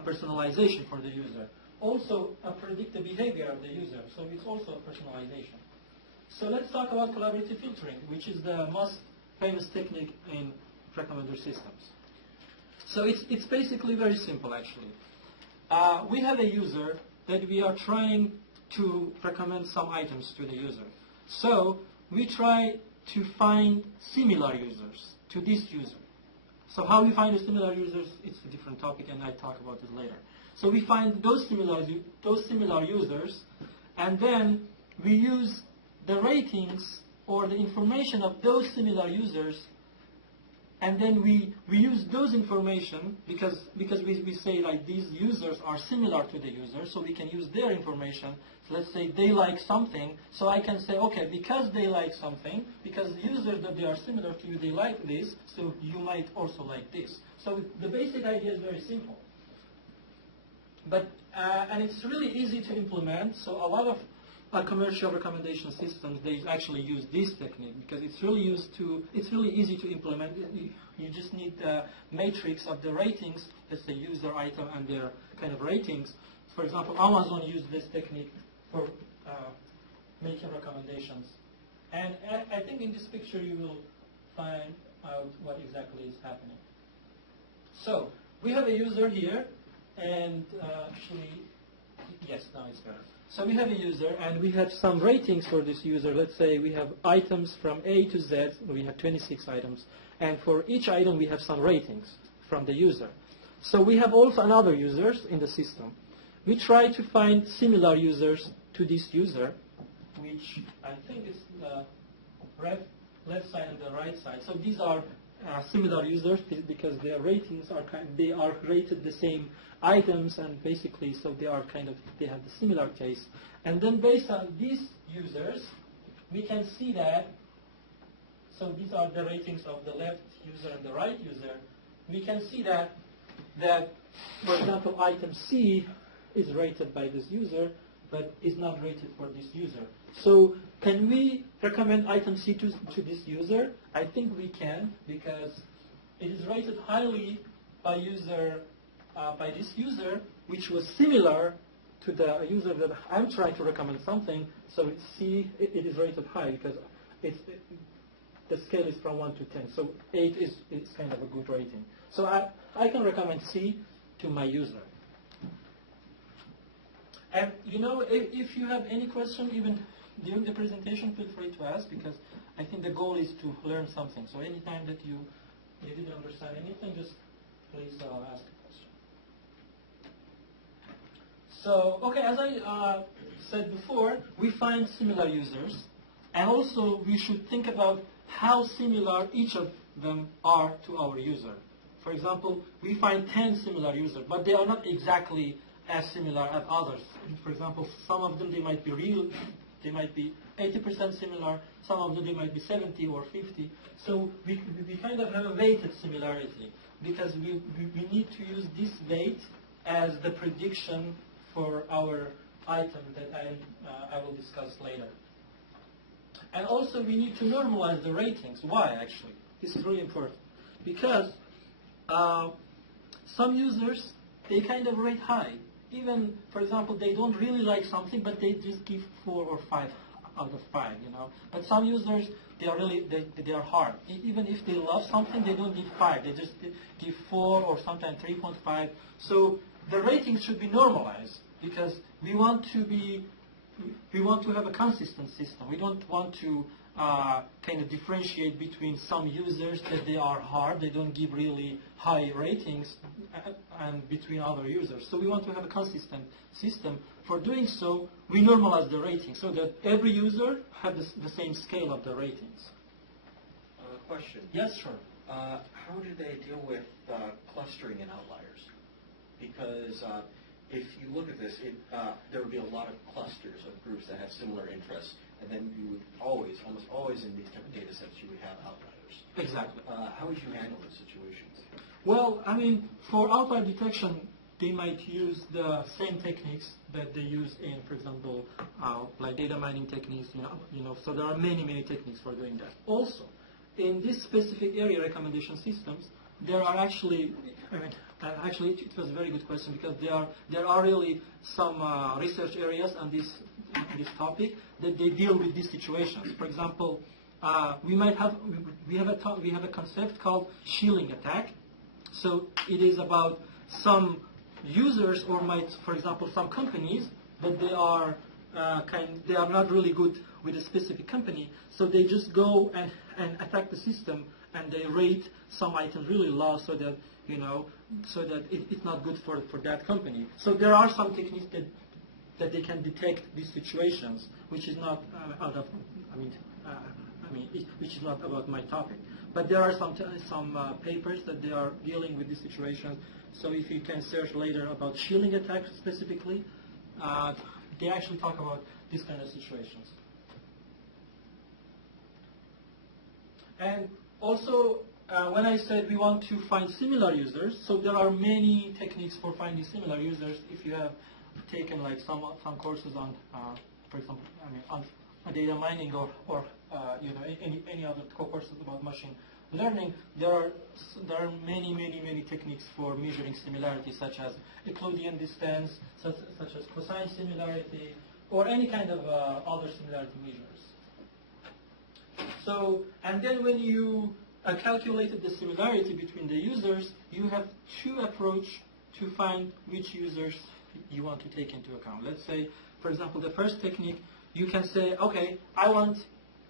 personalization for the user. Also, predict the behavior of the user, so it's also a personalization. So let's talk about collaborative filtering, which is the most famous technique in recommender systems. So it's basically very simple, actually. We have a user that we are trying to recommend some items to the user. So we try to find similar users to this user. So how we find the similar users, it's a different topic, and I talk about it later. So we find those similar users, and then we use the ratings or the information of those similar users, and then we use those information because we say like these users are similar to the user, so we can use their information. So let's say they like something, so I can say, okay, because they like something, because the users that they are similar to you, they like this, so you might also like this. So the basic idea is very simple. But and it's really easy to implement, so a lot of commercial recommendation systems, they actually use this technique because it's really easy to implement. You just need the matrix of the ratings, let's say user, item, and their kind of ratings. For example, Amazon used this technique for making recommendations. And I think in this picture you will find out what exactly is happening. So we have a user here, and actually, yes, now it's better. So we have a user, and we have some ratings for this user. Let's say we have items from A to Z. We have 26 items. And for each item, we have some ratings from the user. So we have also another users in the system. We try to find similar users to this user, which I think is the left side and the right side. So these are similar users because their ratings are they are rated the same items, and basically so they have the similar taste. And then based on these users, we can see that, so these are the ratings of the left user and the right user. We can see that for example, item C is rated by this user, but is not rated for this user. So can we recommend item C to this user? I think we can, because it is rated highly by this user, which was similar to the user that I'm trying to recommend something. So C, it is rated high because the scale is from 1 to 10. So 8 is kind of a good rating. So I can recommend C to my user. And if you have any question, even during the presentation, feel free to ask, because I think the goal is to learn something. So anytime that you didn't understand anything, just please ask a question. So, okay, as I said before, we find similar users, and also we should think about how similar each of them are to our user. For example, we find 10 similar users, but they are not exactly as similar as others. For example, some of them, they might be 80% similar, some of them they might be 70 or 50. So we kind of have a weighted similarity, because we need to use this weight as the prediction for our item that I will discuss later. And also we need to normalize the ratings. Why, actually? This is really important. Because some users, they kind of rate high. Even, for example, they don't really like something, but they just give 4 or 5 out of 5, But some users, they are hard. Even if they love something, they don't give 5. They just give 4 or sometimes 3.5. So the ratings should be normalized, because we want to have a consistent system. We don't want to kind of differentiate between some users that they are hard, they don't give really high ratings, and between other users. So we want to have a consistent system. For doing so, we normalize the ratings so that every user has the same scale of the ratings. Question. Yes, sure. How do they deal with clustering and outliers? Because if you look at this, there would be a lot of clusters of groups that have similar interests, and then you would almost always in these type of data sets, you would have outliers. Exactly. How would you handle those situations? Well, I mean, for outlier detection, they might use the same techniques that they use in, for example, like data mining techniques. So there are many techniques for doing that. Also, in this specific area, recommendation systems, there are actually, it was a very good question, because there are really some research areas on this topic that they deal with these situations. For example, we have a concept called shilling attack. So it is about some users, or for example, some companies that they are they are not really good with a specific company, so they just go and attack the system, and they rate some items really low, so that it's not good for that company. So there are some techniques that they can detect these situations, which is not which is not about my topic. But there are some papers that they are dealing with this situation. So if you can search later about shielding attacks specifically, they actually talk about these kind of situations. And also, when I said we want to find similar users, so there are many techniques for finding similar users. If you have taken like some courses on, for example, on data mining or any other courses about machine learning, there are many techniques for measuring similarity, such as Euclidean distance, such as cosine similarity, or any kind of other similarity measures. So, and then when you calculated the similarity between the users, you have two approaches to find which users you want to take into account. Let's say, for example, the first technique, you can say, okay, I want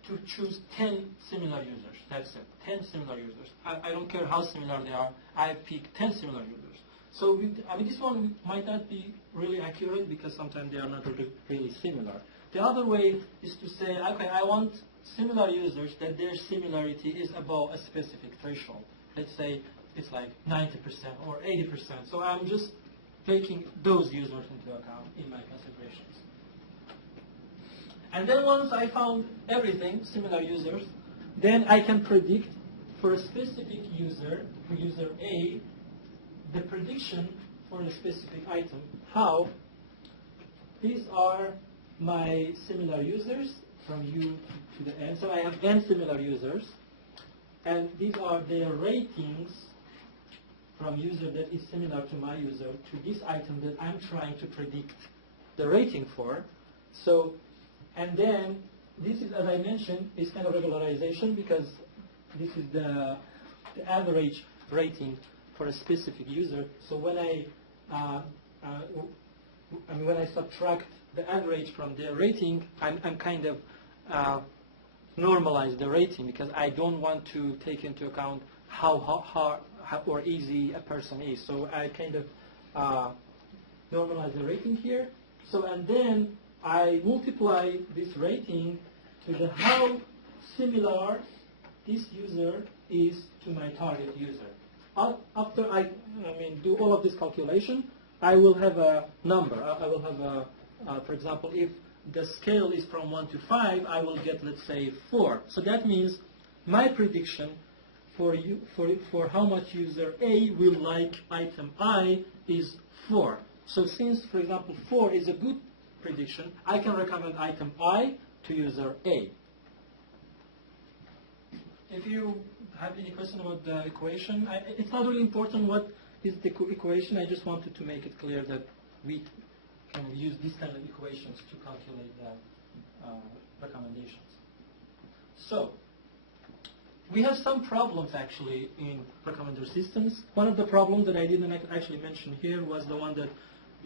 to choose 10 similar users. That's it, 10 similar users. I don't care how similar they are. I pick 10 similar users. So this one might not be really accurate because sometimes they are not really similar. The other way is to say, okay, I want similar users that their similarity is above a specific threshold. Let's say it's like 90% or 80%. So I'm just taking those users into account in my considerations. And then once I found everything, similar users, then I can predict for a specific user, for user A, the prediction for a specific item. How? These are my similar users from U to the N. So I have N similar users, and these are their ratings from user that is similar to my user to this item that I'm trying to predict the rating for. So, and then this is, as I mentioned, is kind of regularization because this is the average rating for a specific user. So when when I subtract the average from their rating, I'm kind of normalize the rating because I don't want to take into account how hard or easy a person is. So I kind of normalize the rating here. So and then I multiply this rating to the how similar this user is to my target user. After I do all of this calculation, I will have a number. I will have a, for example, if the scale is from 1 to 5, I will get, let's say, 4. So that means my prediction for how much user A will like item I is 4. So since, for example, 4 is a good prediction, I can recommend item I to user A. If you have any question about the equation, it's not really important what is the equation. I just wanted to make it clear that we can use these kind of equations to calculate the recommendations. So, we have some problems actually in recommender systems. One of the problems that I didn't actually mention here was the one that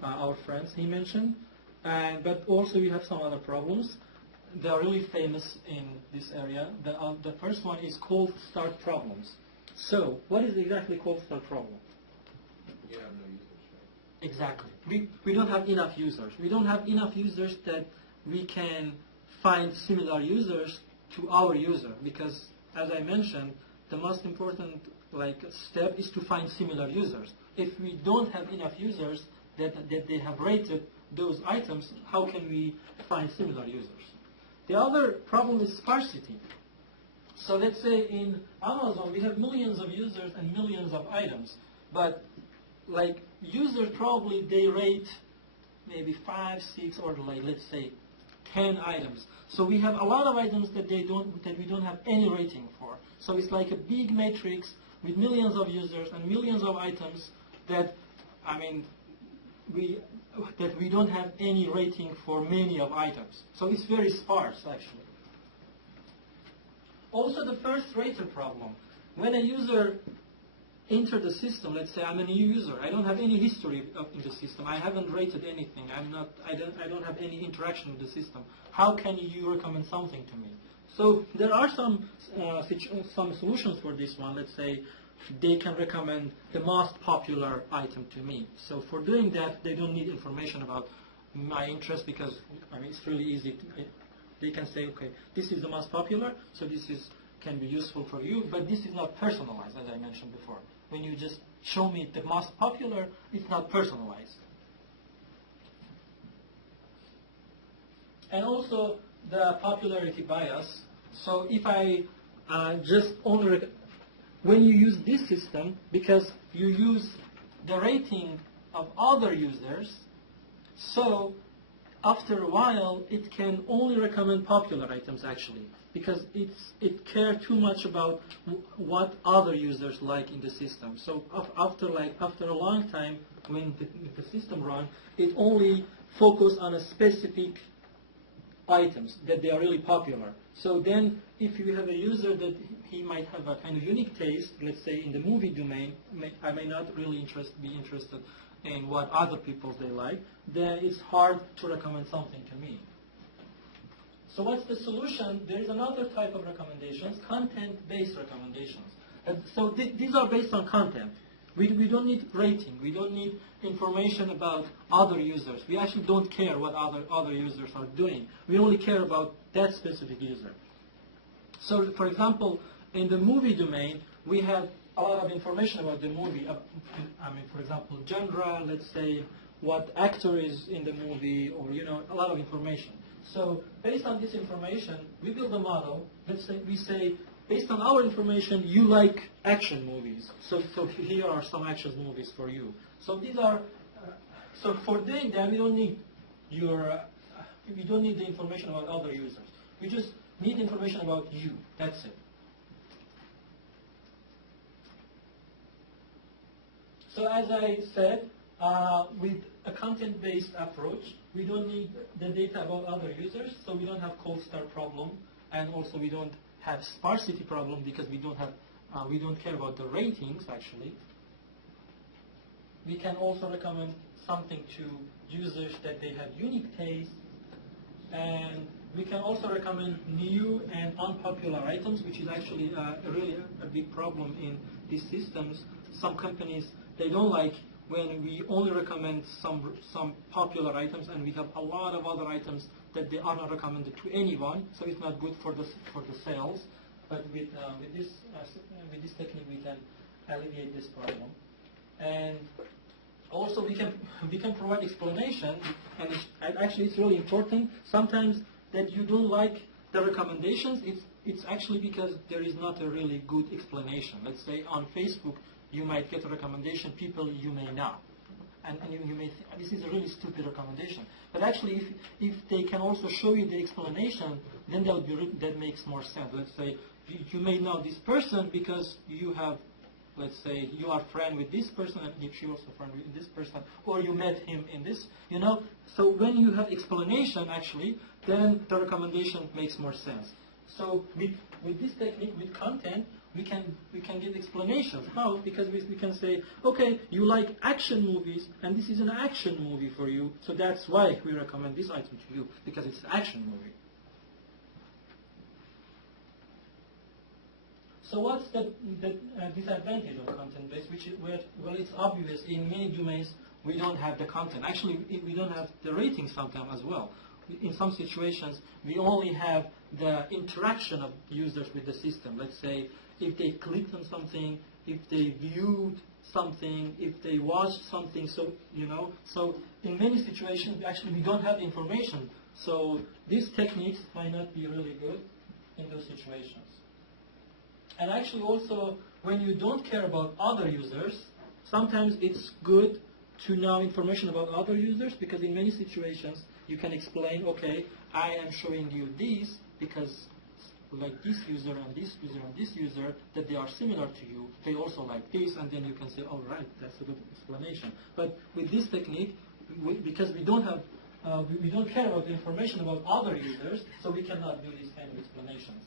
our friends he mentioned. But also we have some other problems. They are really famous in this area. The first one is cold start problems. So, what is exactly cold start problem? You have no users, right? Exactly. We don't have enough users. We don't have enough users that we can find similar users to our user because, as I mentioned, the most important step is to find similar users. If we don't have enough users that they have rated those items, how can we find similar users? The other problem is sparsity. So let's say in Amazon we have millions of users and millions of items, but users probably they rate maybe 5, 6, or let's say 10 items. So we have a lot of items that we don't have any rating for. So it's like a big matrix with millions of users and millions of items that we don't have any rating for many of items. So it's very sparse actually. Also the first rater problem. When a user enter the system, let's say I'm a new user, I don't have any history in the system, I haven't rated anything, I don't have any interaction with the system. How can you recommend something to me? So there are some solutions for this one. Let's say they can recommend the most popular item to me. So for doing that, they don't need information about my interest, because it's really easy. They can say, okay, this is the most popular, so this can be useful for you, but this is not personalized, as I mentioned before. When you just show me the most popular, it's not personalized. And also the popularity bias. So if I just only, when you use this system, because you use the rating of other users, so after a while it can only recommend popular items actually, because it cares too much about what other users like in the system. So after a long time, when the system runs, it only focuses on a specific items that they are really popular. So then if you have a user that he might have a kind of unique taste, let's say in the movie domain, I may not really be interested in what other people they like, then it's hard to recommend something to me. So what's the solution? There's another type of recommendations, content-based recommendations. So these are based on content. We don't need rating. We don't need information about other users. We actually don't care what other users are doing. We only care about that specific user. So, for example, in the movie domain, we have a lot of information about the movie. For example, genre, let's say, what actor is in the movie, or a lot of information. So, based on this information, we build a model. Let's say we say, based on our information, you like action movies. So here are some action movies for you. So these are. So for doing that, we don't need we don't need the information about other users. We just need information about you. That's it. So as I said, with a content-based approach, we don't need the data about other users. So we don't have cold start problem, and also we don't have sparsity problem, because we don't care about the ratings actually. We can also recommend something to users that they have unique taste, and we can also recommend new and unpopular items, which is actually really a big problem in these systems. Some companies, they don't like when we only recommend some popular items, and we have a lot of other items that they are not recommended to anyone, so it's not good for the sales. But with this technique, we can alleviate this problem. And also, we can provide explanation, and actually, it's really important. Sometimes that you don't like the recommendations, it's actually because there is not a really good explanation. Let's say on Facebook, you might get a recommendation, people you may not. And you may think, this is a really stupid recommendation. But actually, if they can also show you the explanation, then that makes more sense. Let's say you may know this person because you have, let's say, you are friend with this person, and if you also friend with this person, or you met him in this, So when you have explanation, actually, then the recommendation makes more sense. So with this technique, with content, we can give explanations. How? Because we can say, okay, you like action movies, and this is an action movie for you, so that's why we recommend this item to you, because it's an action movie. So what's the disadvantage of content-based? Well, it's obvious. In many domains, we don't have the content. Actually, we don't have the ratings sometimes as well. In some situations, we only have the interaction of users with the system. Let's say if they clicked on something, if they viewed something, if they watched something. So so in many situations, actually, we don't have information. So these techniques might not be really good in those situations. And actually also, when you don't care about other users, sometimes it's good to know information about other users, because in many situations you can explain, okay, I am showing you these because like this user and this user and this user, that they are similar to you, they also like this, and then you can say, all right, that's a good explanation. But with this technique, because we don't care about the information about other users, so we cannot do these kind of explanations.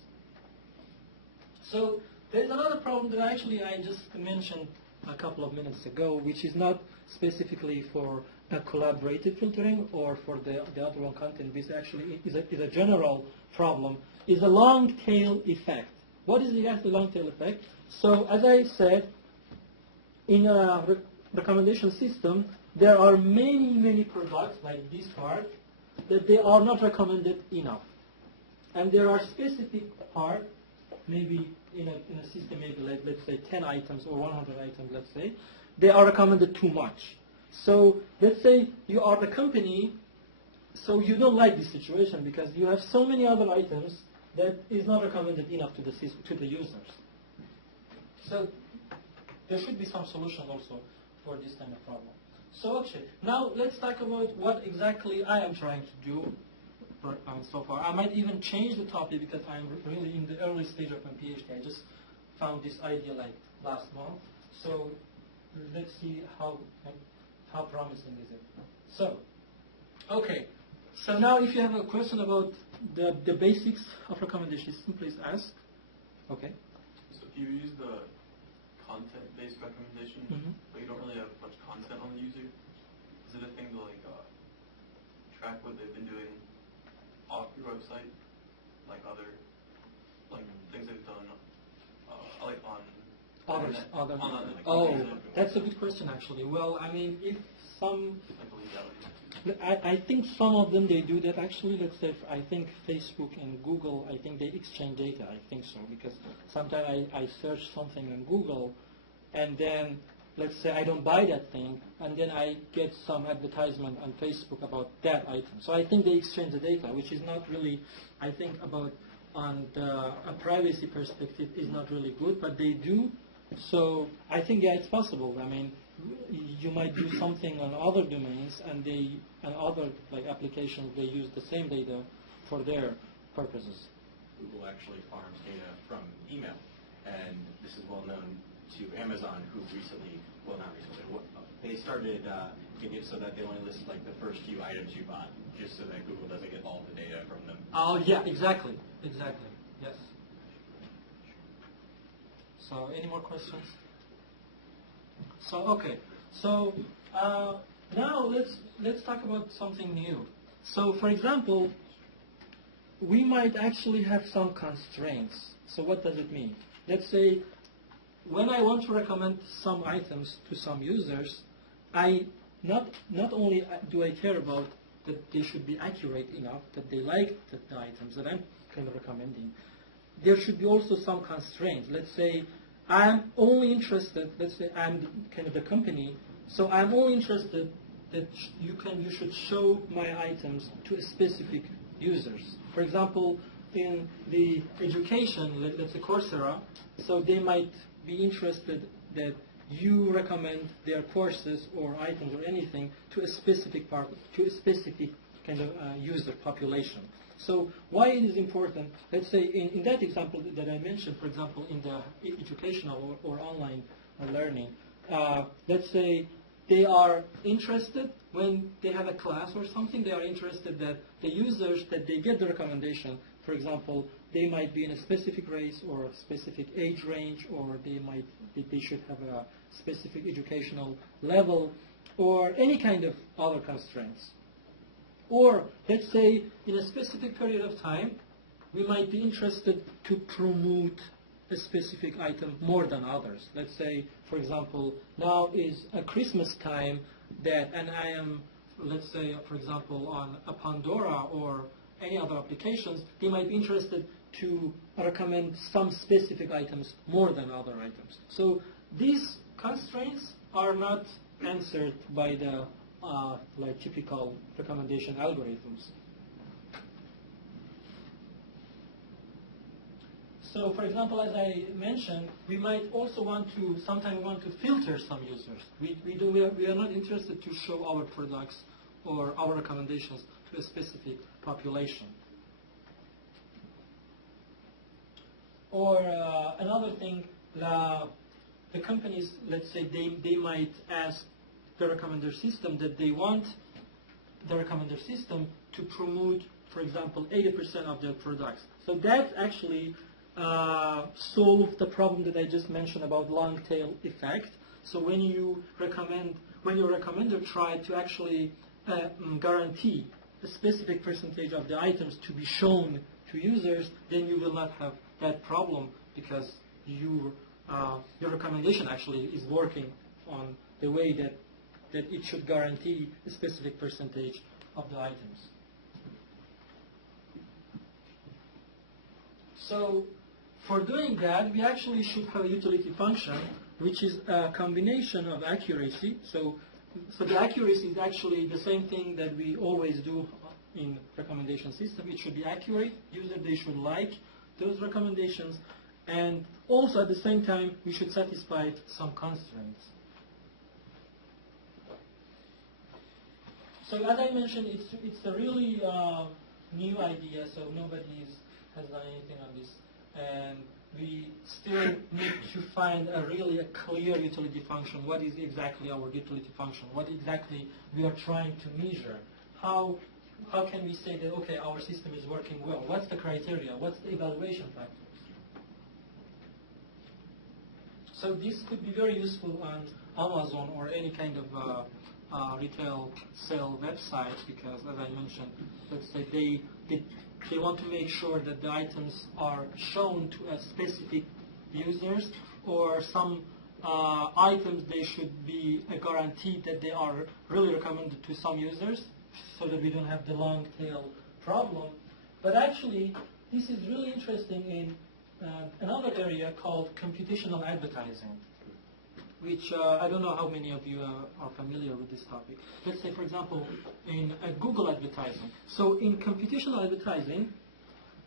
So there's another problem that actually I just mentioned a couple of minutes ago, which is not specifically for collaborative filtering or for the other one content, which actually is a general problem, is a long tail effect. What is exactly long tail effect? So as I said, in a recommendation system, there are many products like this card that they are not recommended enough. And there are specific parts, maybe in a system, maybe like, let's say 10 items or 100 items, let's say, they are recommended too much. So let's say you are the company, so you don't like this situation because you have so many other items that is not recommended enough to the users. So there should be some solution also for this kind of problem. So okay, now let's talk about what exactly I am trying to do so far. I might even change the topic because I'm really in the early stage of my PhD. I just found this idea like last month. So let's see how promising is it. So, okay. So now if you have a question about the basics of recommendation system, please ask. Okay. So if you use the content-based recommendation, but you don't really have much content on the user, is it a thing to like track what they've been doing off your website, like other things they've done, like on Other. like, Oh, that's a good question actually. Well, I mean, if some, legality. I think some of them they do that actually. Let's say I think Facebook and Google, I think they exchange data. I think so because sometimes I search something on Google, and then let's say I don't buy that thing, and then I get some advertisement on Facebook about that item. So I think they exchange the data, which is not really, I think about on a privacy perspective is not really good, but they do. So I think yeah, it's possible. I mean, you might do something on other domains, and other like applications they use the same data for their purposes. Google actually farms data from email, and this is well known to Amazon, who recently, well not recently, they started making it so that they only list like the first few items you bought, just so that Google doesn't get all the data from them. Oh yeah, exactly, yes. So any more questions? So okay, so now let's talk about something new. So for example, we might actually have some constraints. So what does it mean? Let's say when I want to recommend some items to some users, I not only do I care about that they should be accurate enough, that they like the items that I'm kind of recommending, there should be also some constraints. Let's say I'm only interested, let's say I'm kind of the company, so I'm only interested that you should show my items to specific users. For example, in the education, let's say Coursera, so they might be interested that you recommend their courses or items or anything to a specific kind of user population. So why it is important, let's say in that example that I mentioned, for example, in the educational or online learning, let's say they are interested when they have a class or something, they are interested that the users that they get the recommendation, for example, they might be in a specific race or a specific age range, or they should have a specific educational level, or any kind of other constraints. Or let's say in a specific period of time, we might be interested to promote a specific item more than others. Let's say, for example, now is a Christmas time and I am, let's say, for example, on a Pandora or any other applications, they might be interested to recommend some specific items more than other items. So these constraints are not answered by the like typical recommendation algorithms. So, for example, as I mentioned, we might also sometimes want to filter some users. We are not interested to show our products or our recommendations to a specific population. Or another thing, the companies, let's say, they might ask the recommender system that they want the recommender system to promote, for example, 80% of their products. So that actually solve the problem that I just mentioned about long tail effect. So when your recommender try to actually guarantee a specific percentage of the items to be shown to users, then you will not have that problem because your recommendation actually is working on the way that it should guarantee a specific percentage of the items. So for doing that, we actually should have a utility function which is a combination of accuracy. So the accuracy is actually the same thing that we always do in recommendation system. It should be accurate. They should like those recommendations. And also at the same time, we should satisfy some constraints. So as I mentioned, it's a really new idea, so nobody has done anything on this. And we still need to find a clear utility function. What is exactly our utility function? What exactly we are trying to measure? How can we say that, okay, our system is working well? What's the criteria? What's the evaluation factors? So this could be very useful on Amazon or any kind of retail sale website, because as I mentioned, let's say they want to make sure that the items are shown to a specific users, or some items they should be guaranteed that they are really recommended to some users, so that we don't have the long tail problem. But actually, this is really interesting in another area called computational advertising, which I don't know how many of you are familiar with this topic. Let's say, for example, in Google advertising. So in computational advertising,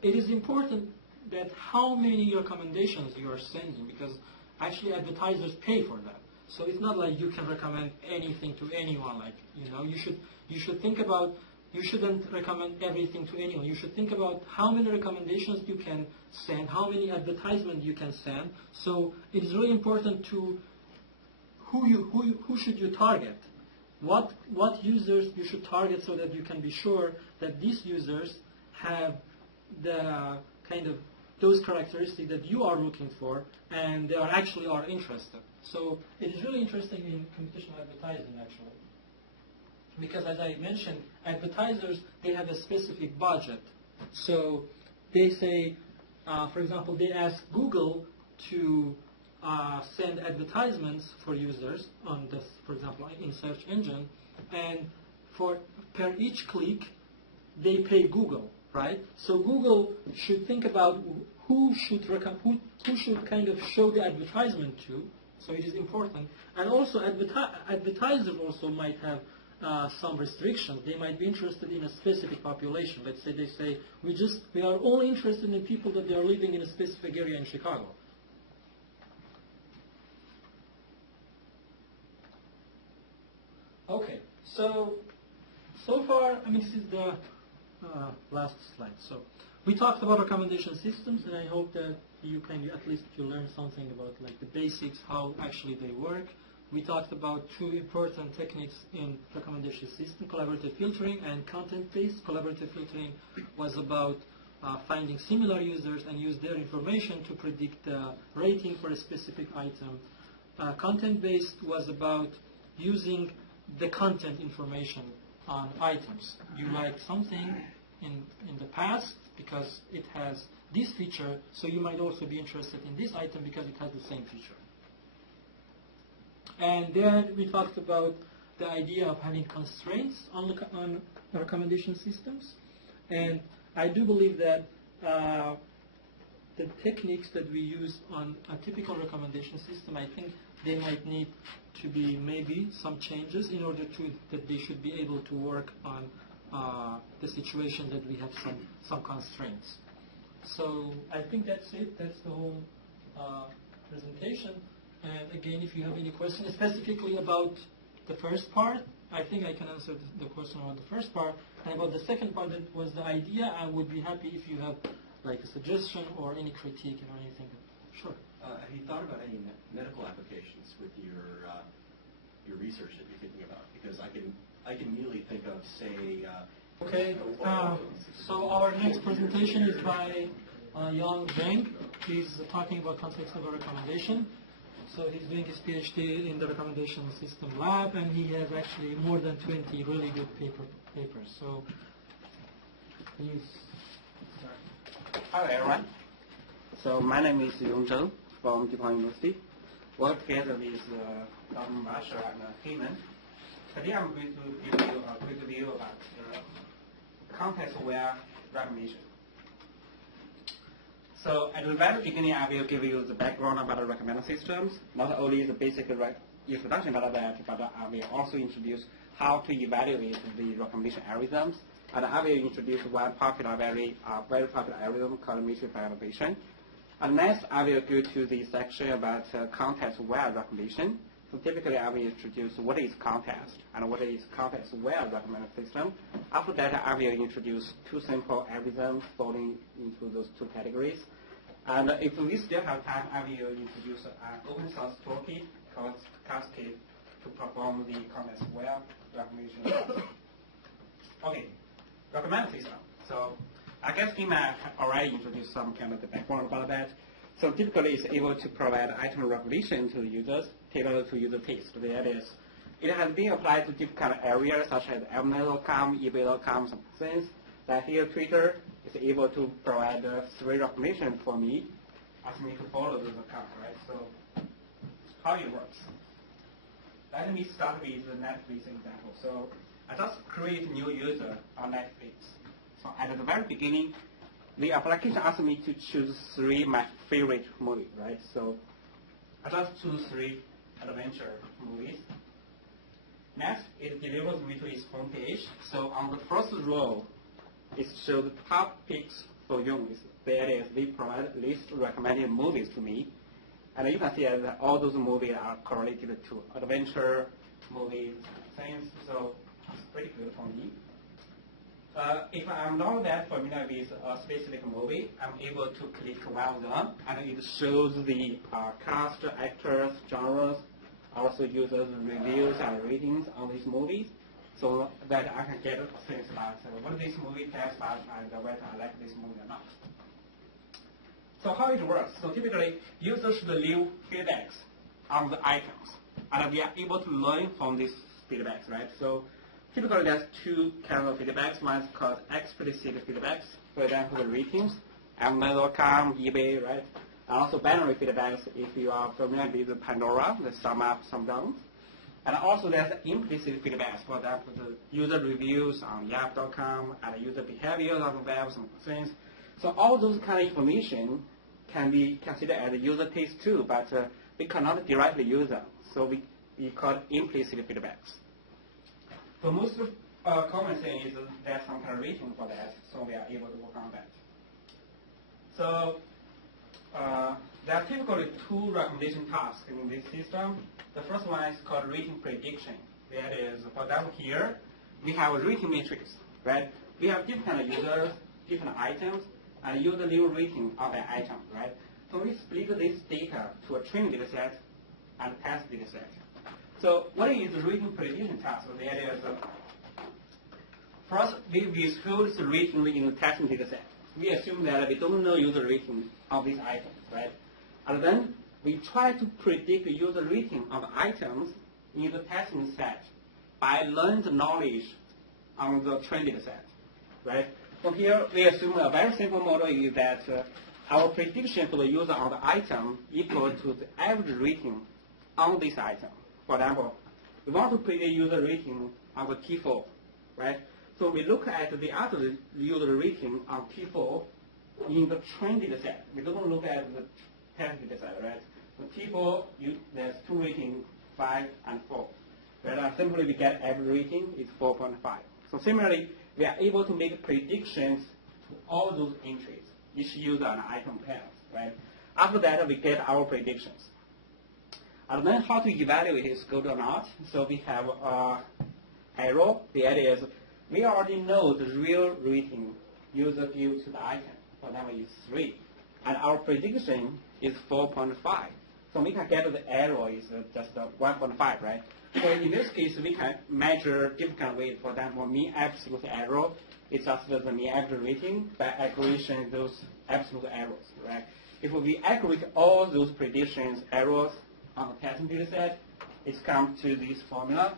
it is important that how many recommendations you are sending, because actually advertisers pay for that. So it's not like you can recommend anything to anyone. Like, you should think about, you shouldn't recommend everything to anyone. You should think about how many recommendations you can send, how many advertisements you can send. So it is really important to who should you target? What users you should target, so that you can be sure that these users have the kind of those characteristics that you are looking for, and they actually are interested. So it is really interesting in computational advertising, actually, because as I mentioned, advertisers, they have a specific budget. So they say, for example, they ask Google to send advertisements for users on this, for example, in search engine, and per each click, they pay Google, right? So Google should think about who should kind of show the advertisement to. So it is important, and also advertisers also might have some restrictions. They might be interested in a specific population. Let's say they say we are only interested in people that they are living in a specific area in Chicago. Okay, so far, this is the last slide. So we talked about recommendation systems, and I hope that you can at least learn something about like the basics, how actually they work. We talked about two important techniques in recommendation system: collaborative filtering and content-based. Collaborative filtering was about finding similar users and use their information to predict the rating for a specific item. Content-based was about using the content information on items. You liked something in the past because it has this feature, so you might also be interested in this item because it has the same feature. And then we talked about the idea of having constraints on recommendation systems. And I do believe that the techniques that we use on a typical recommendation system, I think they might need to be maybe some changes in order that they should be able to work on the situation that we have some constraints. So I think that's it. That's the whole presentation. And again, if you have any questions specifically about the first part, I think I can answer the question about the first part. And about the second part, that was the idea, I would be happy if you have like a suggestion or any critique or anything. Sure. Have you thought about any medical applications with your research that you're thinking about? Because I can immediately think of, say. Okay. So our next presentation is by Yang Zheng. He's talking about context of a recommendation. So he's doing his PhD in the recommendation system lab, and he has actually more than 20 really good papers. So please start. Hello everyone. So my name is Yong Zheng from DePaul University. Work together with Dr. Marshall and Heyman. Today I'm going to give you a quick review about context-aware recommendation. So at the very beginning, I will give you the background about the recommender systems, not only the basic introduction about that, but I will also introduce how to evaluate the recommendation algorithms, and I will introduce one popular, very popular algorithm called matrix evaluation. And next, I will go to the section about context-aware recommendation. So typically, I will introduce what is context and what is context-aware recommender system. After that, I will introduce two simple algorithms falling into those two categories. And if we still have time, I will introduce an open source toolkit called Cascade to perform the context-aware recommendation. Okay, recommender system. So I guess Hima already introduced some kind of the background about that. So typically, it's able to provide item recommendation to the users tailored to user taste. That is, it has been applied to different kind of areas such as Mnet.com, eBay.com, some things. That here, Twitter is able to provide 3 recommendations for me, ask me to follow those accounts, right? So how it works? Let me start with the Netflix example. So I just create a new user on Netflix. So at the very beginning, the application asked me to choose 3 my favorite movies, right? So I just choose 3 adventure movies. Next, it delivers me to its homepage. So on the first row, it shows the top picks for users. That is, they provide list recommended movies to me. And you can see that all those movies are correlated to adventure movies, things. So it's pretty good for me. If I'm not that familiar with a specific movie, I'm able to click one of them, and it shows the cast, actors, genres, also users' reviews and ratings on these movies, so that I can get things about what this movie tells about and whether I like this movie or not. So how it works? So typically, users should leave feedbacks on the items, and we are able to learn from these feedbacks, right? So typically, there's 2 kinds of feedbacks. One is called explicit feedbacks, for example, the ratings, Mnet.com, eBay, right? And also binary feedbacks, if you are familiar with Pandora, the sum up, sum down. And also there's implicit feedbacks, for example, the user reviews on Yahoo.com and user behavior on the web, some things. So all those kind of information can be considered as a user taste too, but we cannot directly use them. So we call implicit feedbacks. The most common thing is there's some kind of rating for that, so we are able to work on that. So there are typically 2 recommendation tasks in this system. The first one is called rating prediction. That is, for example, here we have a rating matrix, right? We have different kind of users, different items, and user leave rating of an item, right? So we split this data to a training data set and a test data set. So what is the rating prediction task? So that is, first we withhold the rating in the testing data set. We assume that we don't know user rating of these items, right? And then we try to predict the user rating of the items in the testing set by learned knowledge on the trained data set, right? So here we assume a very simple model is that our prediction for the user of the item equal to the average rating on this item. For example, we want to predict user rating of a T4, right? So we look at the other user rating on T4 in the trained data set. We don't look at the test data set, right? So T4, there's 2 ratings, 5 and 4. Whereas simply we get average rating is 4.5. So similarly, we are able to make predictions to all those entries, each user and item pairs, right? After that, we get our predictions. And then how to evaluate is good or not. So we have arrow. The idea is we already know the real rating user gives to the item. For example, is 3. And our prediction is 4.5. So we can get the error is just 1.5, right? So in this case, we can measure different kind of ways. For example, mean absolute error is just the mean average rating by aggregation those absolute errors, right? If we aggregate all those predictions errors on the testing data set, it's come to this formula.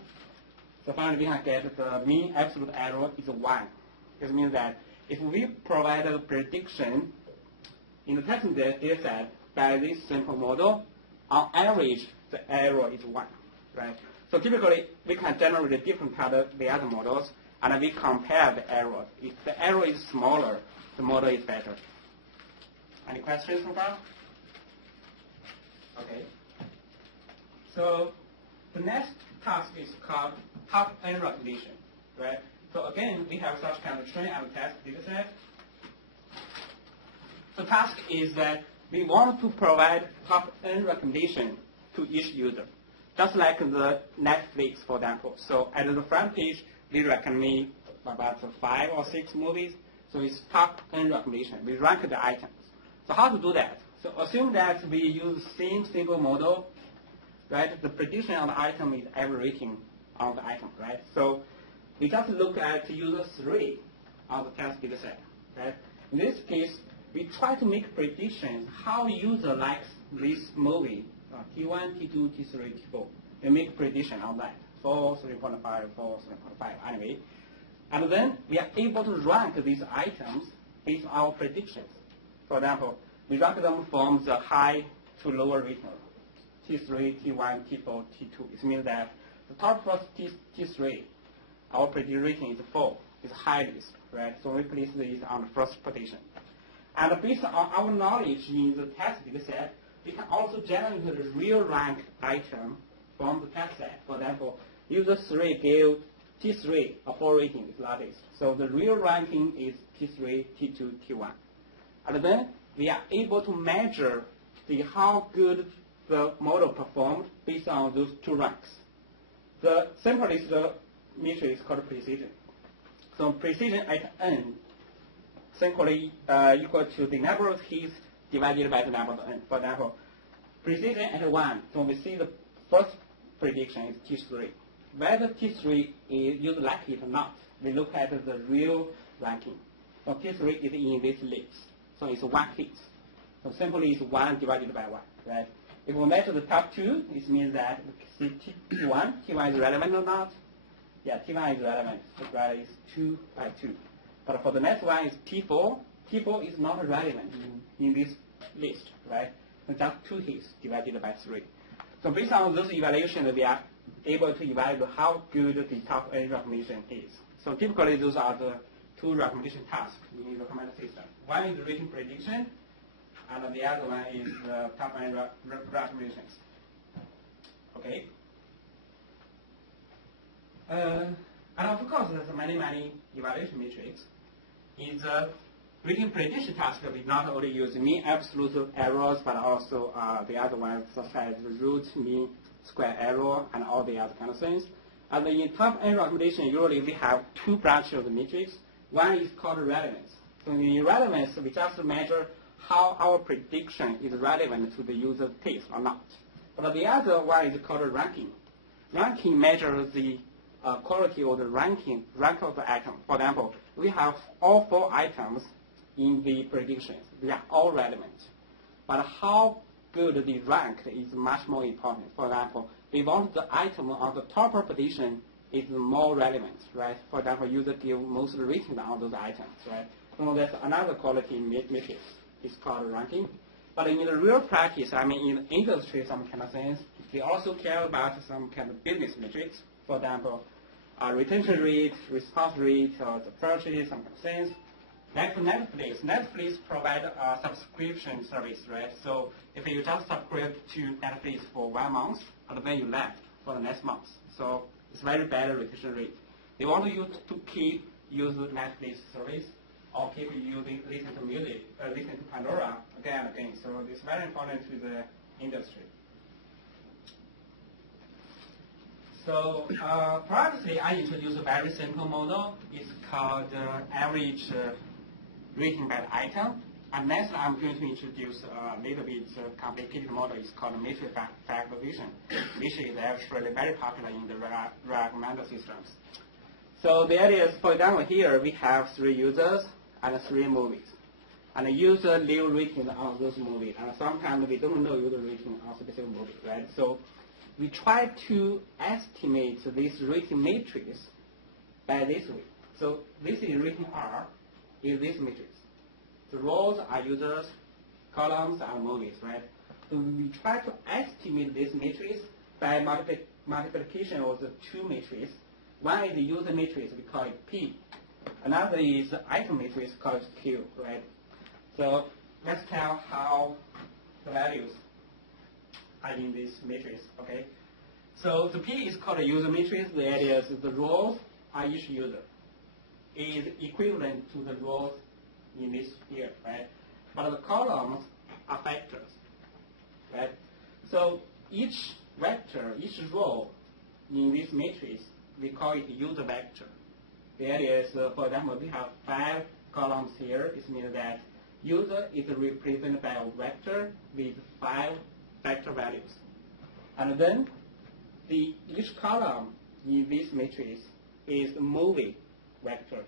So finally, we can get the mean absolute error is 1. This means that if we provide a prediction in the testing data set by this simple model, on average, the error is 1, right? So typically, we can generate a different kind of the other models, and we compare the error. If the error is smaller, the model is better. Any questions so far? Okay. So the next task is called top-N recognition, right? So again, we have such kind of train and test data set. The task is that we want to provide top-N recommendation to each user, just like the Netflix, for example. So at the front page, we recommend about 5 or 6 movies. So it's top-N recommendation. We rank the items. So how to do that? So assume that we use same single model, right? The prediction of the item is every rating of the item, right? So we just look at user 3 of the test data set, right? In this case, we try to make predictions how user likes this movie, T1, T2, T3, T4. We make prediction on that, 4, 3.5, 4, 3.5, anyway. And then we are able to rank these items based on our predictions. For example, we rank them from the high to lower rating, T3, T1, T4, T2. It means that the top first T3, our prediction rating is 4, is highest, right? So we place this on the first position. And based on our knowledge in the test data set, we can also generate the real rank item from the test set. For example, user 3 gave T3 a 4 rating is largest. So the real ranking is T3, T2, T1. And then we are able to measure how good the model performed based on those 2 ranks. The simplest metric is called precision. So precision at n simply equal to the number of hits divided by the number of n. For example, precision at 1, so we see the first prediction is T3. Whether T3 is used likely or not, we look at the real ranking. So T3 is in this list, so it's 1 hit. So simply it's 1 divided by 1, right? If we measure the top 2, it means that T1 is relevant or not? Yeah, T1 is relevant, right? It's 2 by 2. But for the next one is T4. T4 is not relevant in this list, right? So just 2 hits divided by 3. So based on those evaluations, we are able to evaluate how good the top-N recommendation is. So typically, those are the 2 recommendation tasks in the recommender system. One is rating prediction, and the other one is the top-N recommendations. Okay. And of course, there's many evaluation metrics. In the rating prediction task, we not only use mean absolute errors, but also the other ones such as root, mean, square error, and all the other kind of things. And in top-N recommendation, usually we have 2 branches of the metrics. One is called relevance. So in relevance, we just measure how our prediction is relevant to the user's taste or not. But the other one is called ranking. Ranking measures the quality or the rank of the item. For example, we have all 4 items in the predictions. They are all relevant. But how good the rank is much more important. For example, we want the item on the top position is more relevant, right? For example, user give most rating on those items, right? So that's another quality metric. It's called ranking. But in the real practice, I mean, in the industry, some kind of things, we also care about some kind of business metrics. For example, retention rate, response rate, or the purchase, some kind of things. Like Netflix. Netflix provide a subscription service, right? So if you just subscribe to Netflix for 1 month, and then you left for the next month. So it's very bad retention rate. They want you to keep using Netflix service or keep using listen to music, listen to Pandora again and again. So it's very important to the industry. So previously, I introduced a very simple model. It's called average rating by the item. And next, I'm going to introduce a little bit complicated model. It's called matrix factorization, which is actually very popular in the recommender systems. So the idea is, for example, here we have 3 users and 3 movies. and user leave rating on those movies. And sometimes we don't know user rating on specific movie, right? So we try to estimate this rating matrix by this way. So this is rating R, is this matrix. The rows are users, columns are movies, right? So we try to estimate this matrix by multiplication of the two matrices. One is the user matrix, we call it P. Another is the item matrix called Q, right? So let's tell how the values are in this matrix, okay? So the P is called a user matrix. The idea is the rows are each user is equivalent to the rows in this here, right? But the columns are vectors, right? So each vector, each row in this matrix, we call it user vector. The idea is, for example, we have 5 columns here. It means that user is represented by a vector with 5 vector values. And then each column in this matrix is the movie vector.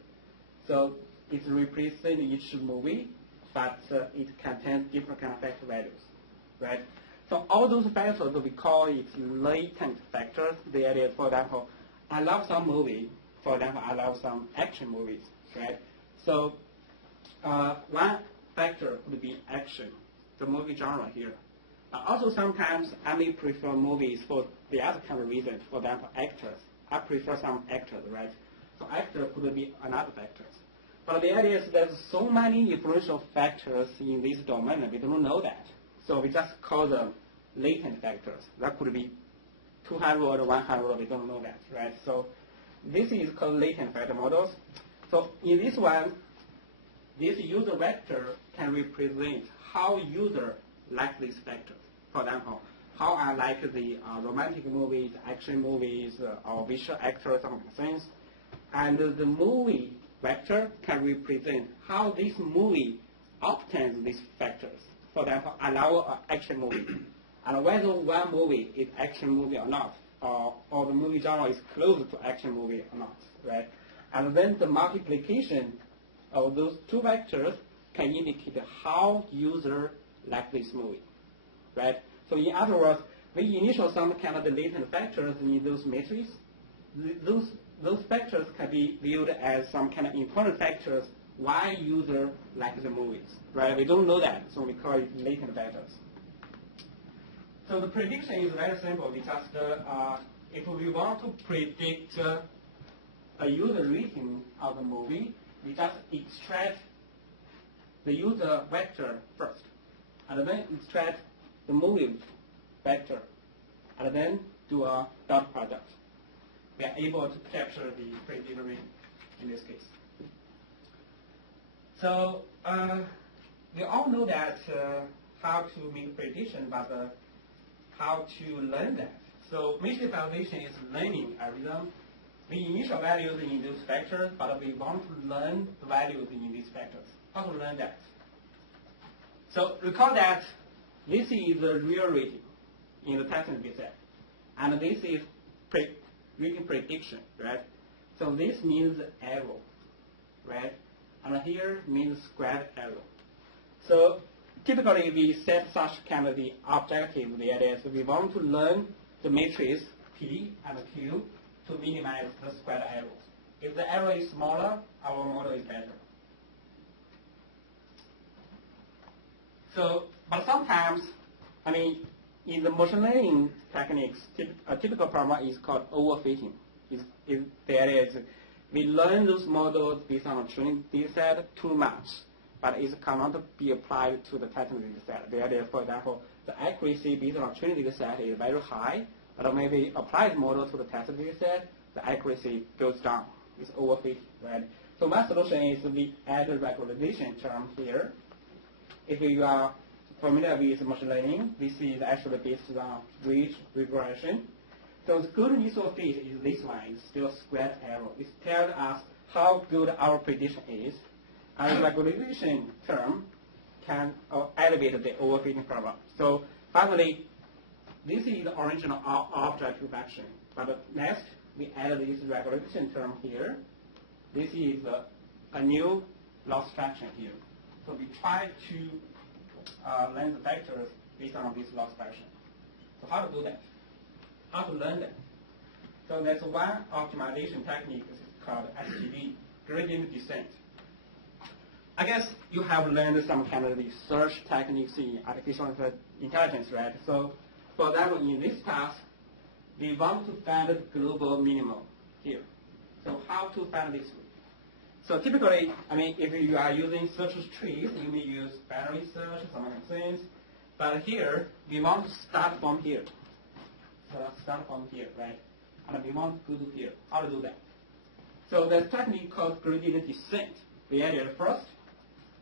So it represents each movie, but it contains different kind of vector values, right? So all those vectors, we call it latent vectors. The idea, for example, I love some movie. For example, I love some action movies, right? So one vector would be action, the movie genre here. Also, sometimes I may prefer movies for the other kind of reason. For example, actors. I prefer some actors, right? So actor could be another vector. But the idea is there's so many influential factors in this domain that we don't know that. So we just call them latent factors. That could be 200 or 100, we don't know that, right? So this is called latent factor models. So in this one, this user vector can represent how user like these factors. For example, how I like the romantic movies, action movies, or visual actors, some things. And the movie vector can represent how this movie obtains these factors. For example, I love an action movie. And whether one movie is action movie or not, or the movie genre is close to action movie or not, right? And then the multiplication of those two vectors can indicate how user like this movie, right? So in other words, we initial some kind of the latent factors in those matrices. Those factors can be viewed as some kind of important factors why user like the movies, right? We don't know that, so we call it latent factors. So the prediction is very simple. We just, if we want to predict a user rating of the movie, we just extract the user vector first, and then extract the movie vector, and then do a dot product. We are able to capture the predicted rating in this case. So we all know that how to make prediction, but how to learn that. So matrix evaluation is learning algorithm. We initial values in those factors, but we want to learn the values in these factors. How to learn that? So recall that this is the real rating in the testing dataset, and this is rating prediction, right? So this means error, right? And here means squared error. So typically we set such kind of the objective. The idea is we want to learn the matrix P and Q to minimize the squared errors. If the error is smaller, our model is better. So, but sometimes, I mean, in the machine learning techniques, a typical problem is called overfitting. The idea is we learn those models based on a training data set too much, but it cannot be applied to the testing data set. The idea, for example, the accuracy based on a training data set is very high, but maybe apply the model to the testing data set, the accuracy goes down. It's overfitting, right? So my solution is we add a regularization term here. If you are familiar with machine learning, this is actually based on ridge regression. So the good initial fit is this one, it's still squared error. It tells us how good our prediction is. And the regularization term can elevate the overfitting problem. So finally, this is the original object reflection. But next, we add this regularization term here. This is a new loss fraction here. So we try to learn the vectors based on this loss function. So how to do that? How to learn that? So there's one optimization technique called SGD, gradient descent. I guess you have learned some kind of the search techniques in artificial intelligence, right? So for example, in this task, we want to find the global minimum here. So how to find this? So typically, I mean, if you are using search trees, you may use binary search, some other things. But here, we want to start from here. So let's start from here, right? And we want to go to here. How to do that? So there's a technique called gradient descent. We added first.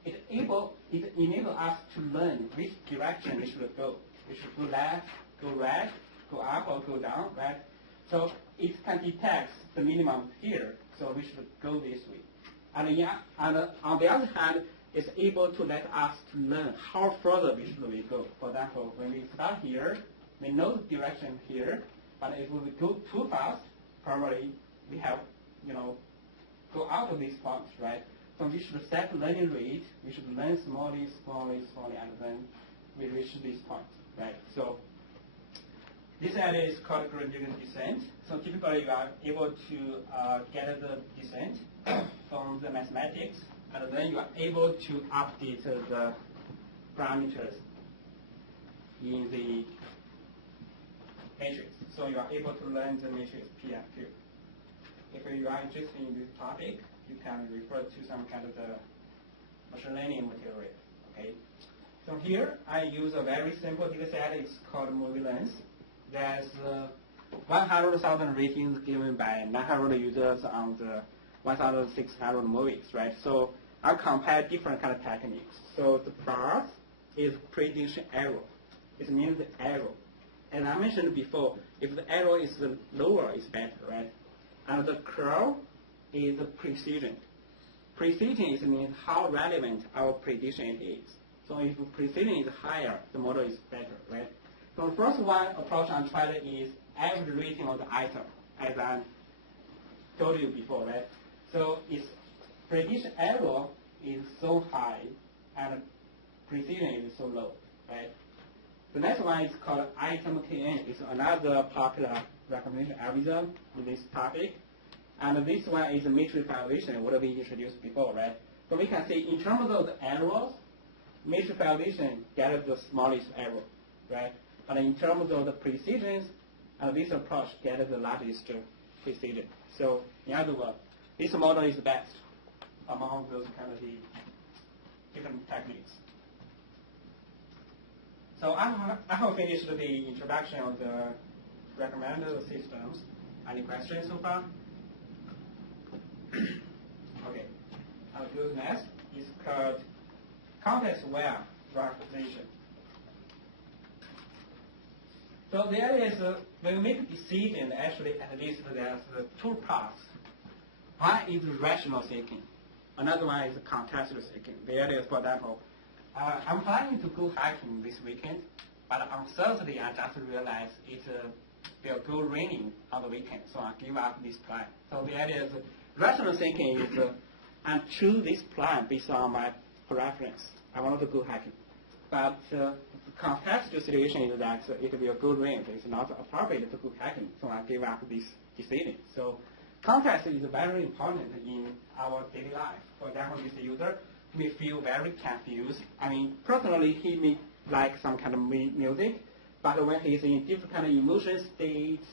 It enables us to learn which direction we should go. We should go left, go right, go up, or go down, right? So it can detect the minimum here, so we should go this way. And on the other hand, it's able to let us to learn how further we should go. For example, when we start here, we know the direction here, but if we go too fast, probably we have, go out of these points, right? So we should set learning rate. We should learn slowly, and then we reach this point, right? So this area is called gradient descent. So typically you are able to get the descent from the mathematics, and then you are able to update the parameters in the matrix. So you are able to learn the matrix PFQ. If you are interested in this topic, you can refer to some kind of the machine learning material. Okay. So here I use a very simple data set. It's called movie lens. There's 100,000 ratings given by 900 users on the 1,600 movies, right? So I compare different kind of techniques. So the plus is prediction error. It means the error. As I mentioned before, if the error is lower, it's better, right? And the curve is the precision. Precision means how relevant our prediction is. So if precision is higher, the model is better, right? So the first one approach I'm trying is average rating of the item, as I told you before, right? So its prediction error is so high and precision is so low, right? The next one is called item KN. It's another popular recommendation algorithm in this topic. And this one is a matrix validation, what we introduced before, right? So we can see in terms of the errors, matrix validation gets the smallest error, right? But in terms of the precision, this approach gets the largest precision. So in other words, this model is best among those kind of the different techniques. So I have finished the introduction of the recommended systems. Any questions so far? Okay. I'll do next. It's called context-aware prioritization. So there is when we make a decision, actually at least there's two parts. One is rational thinking. Another one is contextual thinking. There is, for example, I'm planning to go hiking this weekend, but on Thursday I just realized it will go raining on the weekend, so I give up this plan. So the idea is rational thinking is I choose this plan based on my preference. I want to go hiking. But the contextual situation is that it will go rain. It's not appropriate to go hiking, so I give up this decision. So context is very important in our daily life. For example, this user may feel very confused. I mean, personally, he may like some kind of music, but when he's in different kind of emotion states,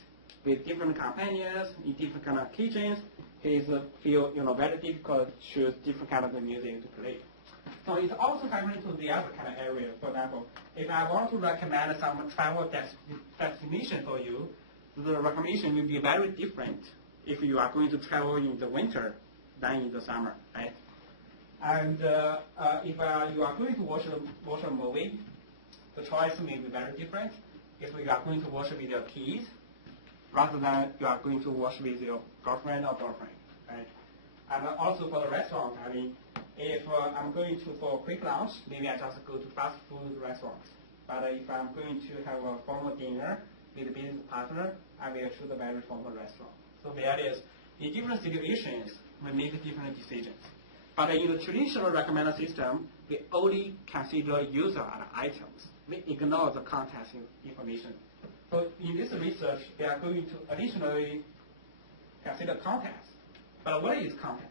with different companions, in different kind of kitchens, he's feel very difficult to choose different kind of music to play. So it's also happening to the other kind of area. For example, if I want to recommend some travel destination for you, the recommendation will be very different if you are going to travel in the winter than in the summer, right? And if you are going to watch a movie, the choice may be very different. If you are going to watch with your kids, rather than you are going to watch with your girlfriend or boyfriend, right? And also for the restaurant, I mean, if I'm going to for a quick lunch, maybe I just go to fast food restaurants. But if I'm going to have a formal dinner with a business partner, I will choose a very formal restaurant. So the idea is, in different situations, we make different decisions. But in the traditional recommender system, we only consider user and items. We ignore the context information. So in this research, we are going to additionally consider context. But what is context?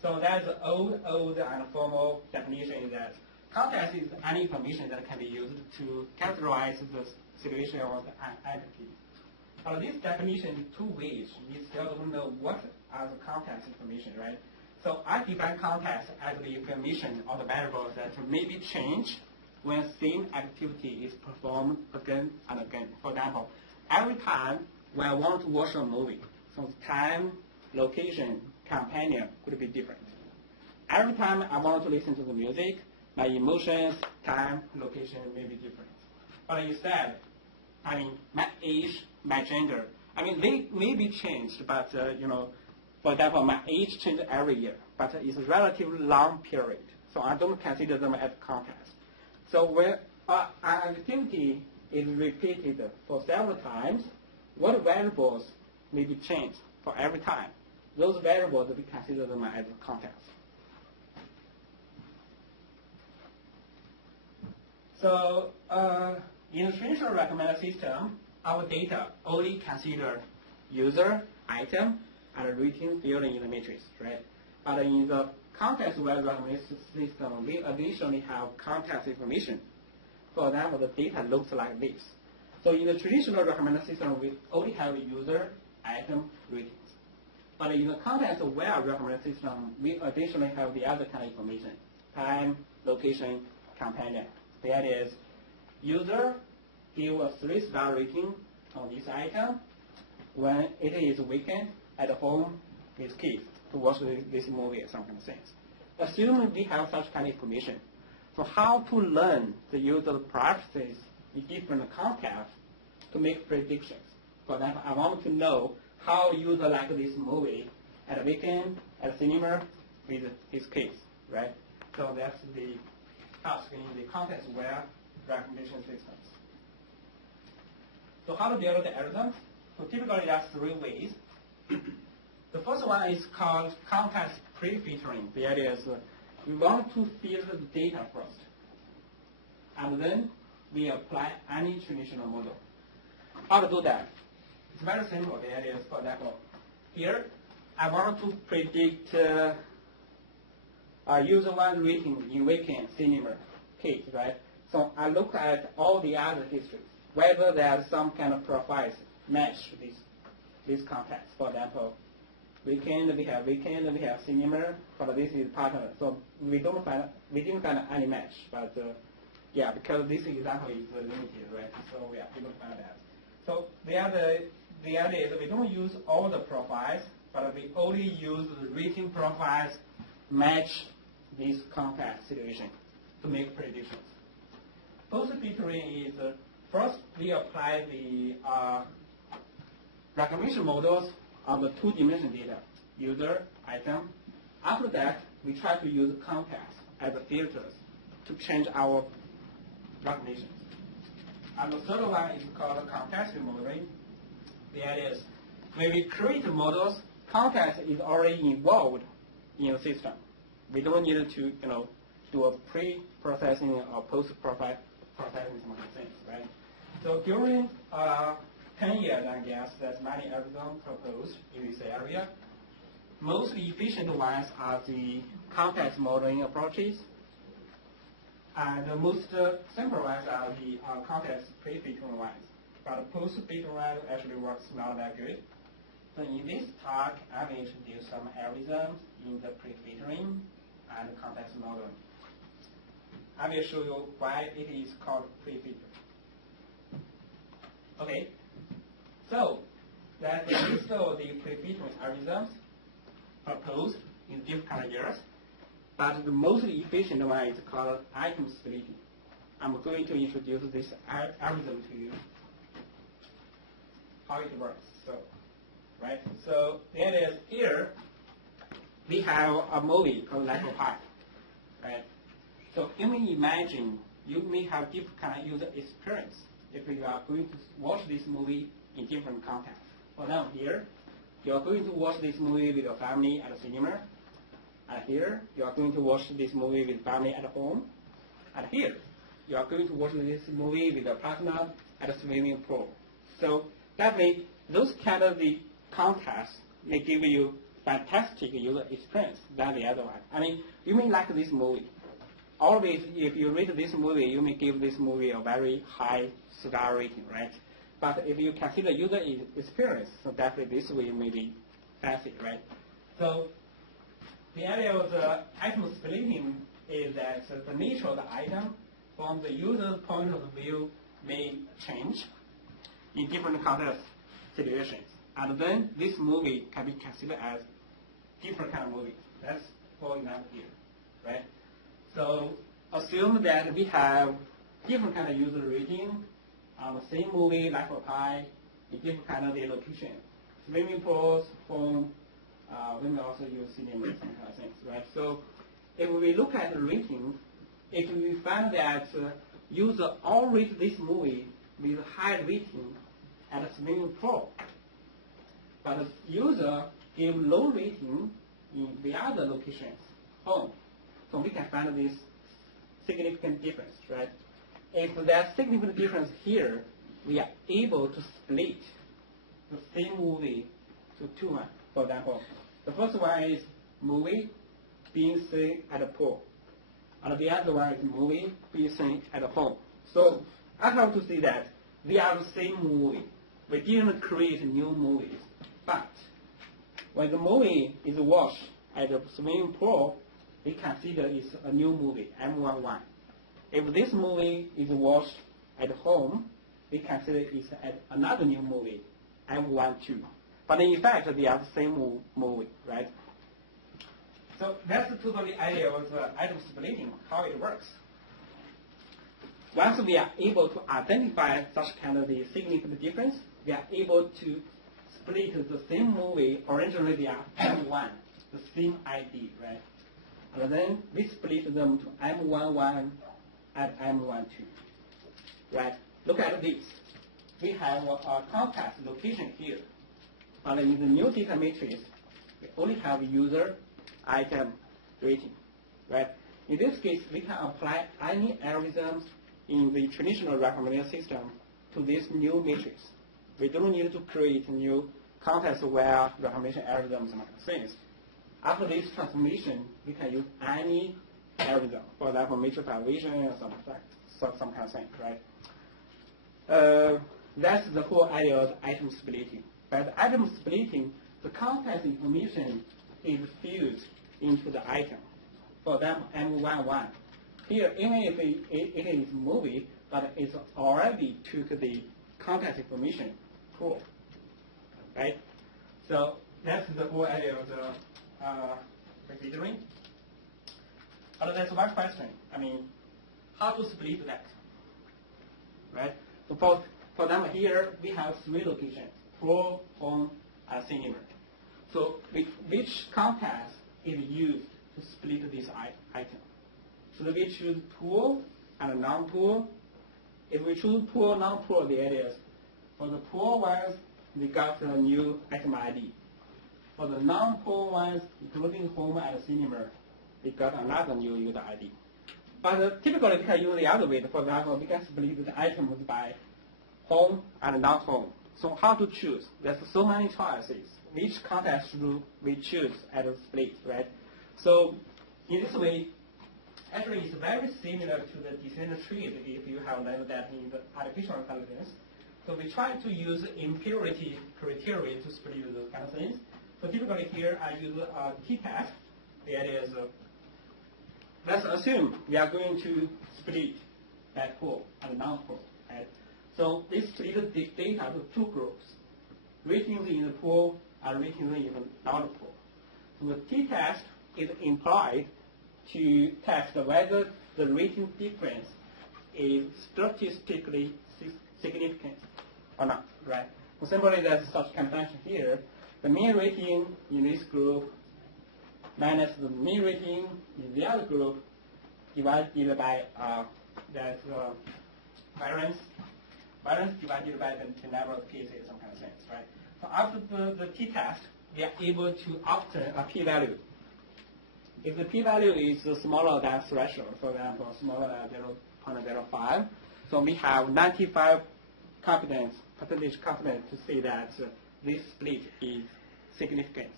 So that's the old and formal definition is that context is any information that can be used to characterize the situation or the entity. But this definition is two ways. We still don't know what are the context information, right? So I define context as the information or the variables that may be changed when same activity is performed again and again. For example, every time when I want to watch a movie, so time, location, companion could be different. Every time I want to listen to the music, my emotions, time, location may be different. But instead, I mean, my age, my gender, I mean, they may be changed, but, for example, my age changes every year, but it's a relatively long period, so I don't consider them as context. So when an activity is repeated for several times, what variables may be changed for every time? Those variables, we consider them as context. So in the traditional recommender system, our data only consider user, item, and rating field in the matrix, right? But in the context-aware recommender system, we additionally have context information. For example, the data looks like this. So in the traditional recommender system, we only have user, item, ratings. But in the context-aware recommender system, we additionally have the other kind of information: time, location, companion. That is, user give a 3-star rating on this item when it is weekend at home with kids to watch this movie or some kind of things. Assuming we have such kind of information, so how to learn the user practices in different contexts to make predictions? For example, I want to know how user like this movie at a weekend, at a cinema with his kids, right? So that's the task in the context-aware recommendation systems. So how to deal with the algorithms? So typically there are 3 ways. The first one is called context pre-filtering. The idea is we want to filter the data first, and then we apply any traditional model. How to do that? It's very simple. The idea is, for example, here I want to predict user one rating in weekend cinema case, right? So I look at all the other histories, whether there's some kind of profiles match this context. For example, weekend we have cinema, but this is partner. So we didn't find any match, but yeah, because this example is limited, right? So we are able to find that. So the idea is we don't use all the profiles, but we only use the rating profiles match this context situation to make predictions. Post-filtering is first we apply the recognition models on the 2-dimensional data, user, item. After that, we try to use context as a filters to change our recognitions. And the third one is called context modeling. The idea is when we create models, context is already involved in the system. We don't need to do a pre-processing or post-processing some things, right? So during 10 years, I guess, there's many algorithms proposed in this area. Most efficient ones are the context modeling approaches, and the most simple ones are the context pre-filtering ones. But post-filtering one actually works not that good. So in this talk, I will introduce some algorithms in the pre-filtering and context modeling. I will show you why it is called pre-filtering. Okay, so that's the list of the pre-filtering algorithms proposed in different years. But the most efficient one is called item splitting. I'm going to introduce this algorithm to you, how it works. So the idea is here we have a movie called Lego Park, right? So you may imagine you may have different kind of user experience if you are going to watch this movie in different contexts. For now here, you are going to watch this movie with your family at a cinema, And here, you are going to watch this movie with family at home. And here, you are going to watch this movie with a partner at a swimming pool. So definitely, those kind of the contrasts may give you fantastic user experience than the other one. I mean, you may like this movie. Always, if you rate this movie, you may give this movie a very high star rating, right? But if you consider user experience, so definitely this way may be fancy, right? So the idea of the item splitting is that the nature of the item from the user's point of view may change in different context situations. And then this movie can be considered as different kind of movie. That's for example here, right? So assume that we have different kind of user rating on the same movie, Life of Pi, in different kind of location. Swimming pools, home, we may also use cinema, some kind of things, right? So if we look at the rating, if we find that user all rate this movie with high rating at a swimming pool, but the user give low rating in the other locations, home. So we can find this significant difference, right? If there's significant difference here, we are able to split the same movie to two ones. For example, the first one is movie being seen at a pool, and the other one is movie being seen at home. So I have to say that they are the same movie. We didn't create new movies, but when the movie is watched at a swimming pool, we consider it's a new movie, M11. If this movie is watched at home, we consider it's another new movie, M12. But in fact, they are the same movie, right? So that's totally idea of item splitting, how it works. Once we are able to identify such kind of the significant difference, we are able to split the same movie. Originally they are M1, the same ID, right? And then we split them to M11 and M12, right? Look at this. We have a context location here. And in the new data matrix, we only have user item rating, right? In this case, we can apply any algorithms in the traditional recommendation system to this new matrix. We don't need to create new context-aware recommendation algorithms and things. After this transformation, we can use any algorithm, for example, matrix evaluation or some kind of thing, right? That's the whole idea of item splitting. By item splitting, the context information is fused into the item. For example, M11. Here, even if it is movie, but it's already took the context information pool, right? So that's the whole idea of the considering. But there's one question. I mean, how to split that, right? So for example, here we have three locations: pool, home, and cinema. So which context is used to split this item? So we choose pool and non-pool. If we choose pool, non-pool, the areas for the pool ones, we got a new item ID. For the non-pool ones, including home and cinema, we got another new user ID. But typically, we can use the other way. For example, we can split the items by home and non-home. So how to choose? There's so many choices. Which context should we choose as a split, right? So in this way, actually it's very similar to the decision tree if you have learned that in the artificial intelligence. So we try to use impurity criteria to split those kind of things. So typically here I use a t-test. That is, let's assume we are going to split that pool and non-pool, right? So we split the data to two groups, ratings in the pool and ratings in the non-pool. So the t-test is employed to test whether the rating difference is statistically significant or not, right? So simply there's such convention here. The mean rating in this group minus the mean rating in the other group divided by that variance divided by the number of cases, some kind of things, right? So after the t-test, we are able to obtain a p-value If the p-value is smaller than threshold, for example, smaller than 0.05, so we have 95% confidence to say that this split is significant.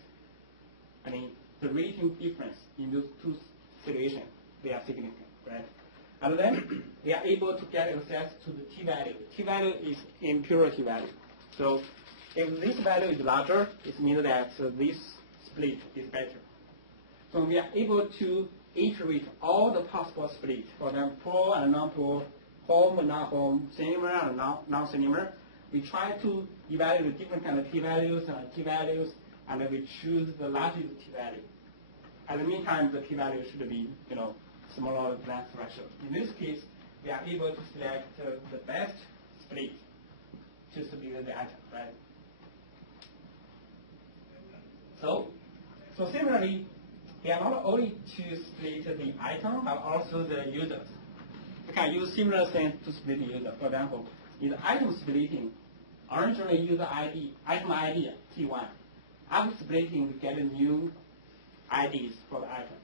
I mean, the rating difference in those two situations, they are significant, right? And then we are able to get access to the t-value. T-value is impurity value. So if this value is larger, it means that this split is better. So we are able to iterate all the possible splits, for example, poor and non-poor, home and non-home, cinema and non-cinema. We try to evaluate different kind of t-values and t-values, and then we choose the largest t-value. At the meantime, the p-value should be, smaller than threshold. In this case, we are able to select the best split to split the item, right? So similarly, we are not only to split the item, but also the users. We can use similar things to split the user. For example, in the item splitting, originally user ID, item ID, T1. After splitting, we get new IDs for the item.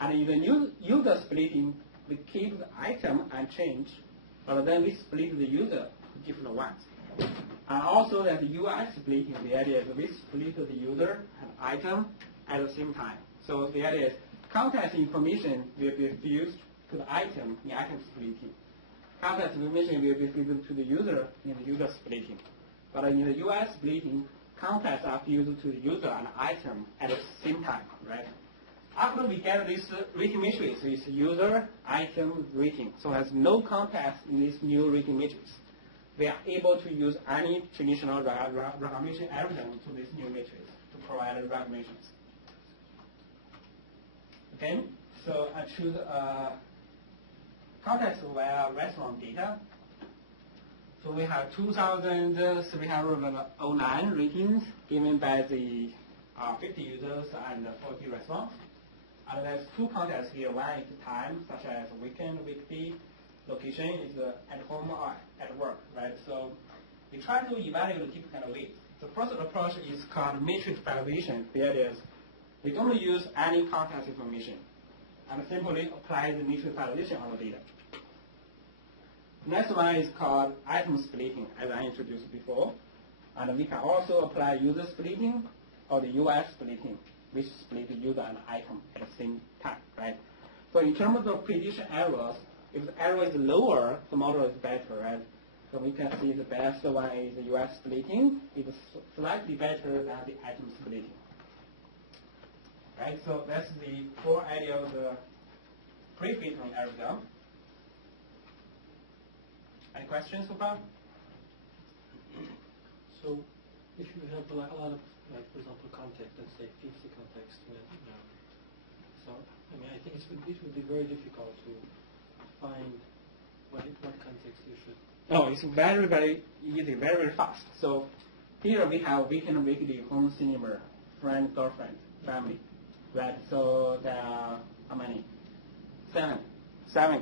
And in the new user splitting, we keep the item unchanged, but then we split the user to different ones. And also that the UI splitting, the idea is we split the user and item at the same time. So the idea is context information will be fused to the item in item splitting. Context information will be fused to the user in the user splitting. But in the UI splitting, contexts are fused to the user and item at the same time, right? After we get this rating matrix, it's user, item, rating. So there's no context in this new rating matrix. We are able to use any traditional recognition algorithm to this new matrix to provide recognitions. Okay, so I choose context-aware restaurant data. So we have 2,309 ratings given by the 50 users and 40 restaurants. And there's two contexts here. One is time, such as weekend, weekday. Location is at home or at work, right? So we try to evaluate the different kind of ways. The first approach is called matrix valuation. The idea is we don't use any context information and simply apply the matrix valuation on the data. Next one is called item splitting, as I introduced before. And we can also apply user splitting or the UI splitting, which split the user and item at the same time, right? So in terms of prediction errors, if the error is lower, the model is better, right? So we can see the best one is the UI splitting. It's slightly better than the item splitting. Right, so that's the core idea of the pre-filtering algorithm. Any questions so far? So if you have a lot of, like, for example, context, let's say 50 context, so I mean, I think it would be very difficult to find what context you should. Oh, it's very, very easy, very, very fast. So here we have weekend, weekday, home, cinema, friend, girlfriend, family, right? So there are how many? Seven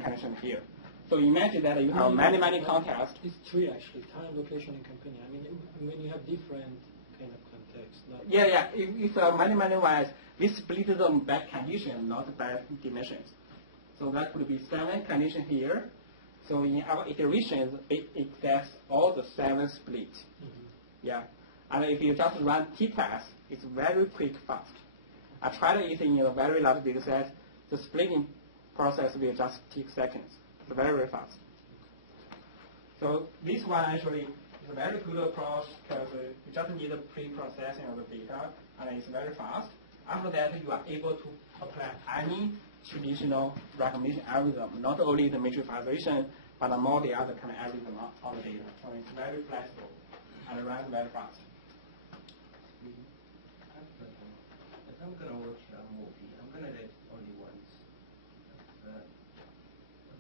connections here. So imagine that you have many contexts. It's three actually: time, location, and company. I mean, when you have different kind of context. Yeah. If many wise, we split them by condition, not by dimensions. So that could be 7 conditions here. So in our iterations, it access all the 7 splits. Mm-hmm. Yeah. And if you just run t-test, it's very quick, fast. I tried it in a very large data set. The splitting process will just take seconds. It's very, very fast. So this one actually is a very good approach because you just need the pre-processing of the data, and it's very fast. After that, you are able to apply any traditional recognition algorithm, not only the matrix valuation, but more the other kind of algorithm on the data. So it's very flexible and runs very fast. If I'm going to watch a movie, I'm going to rate only once.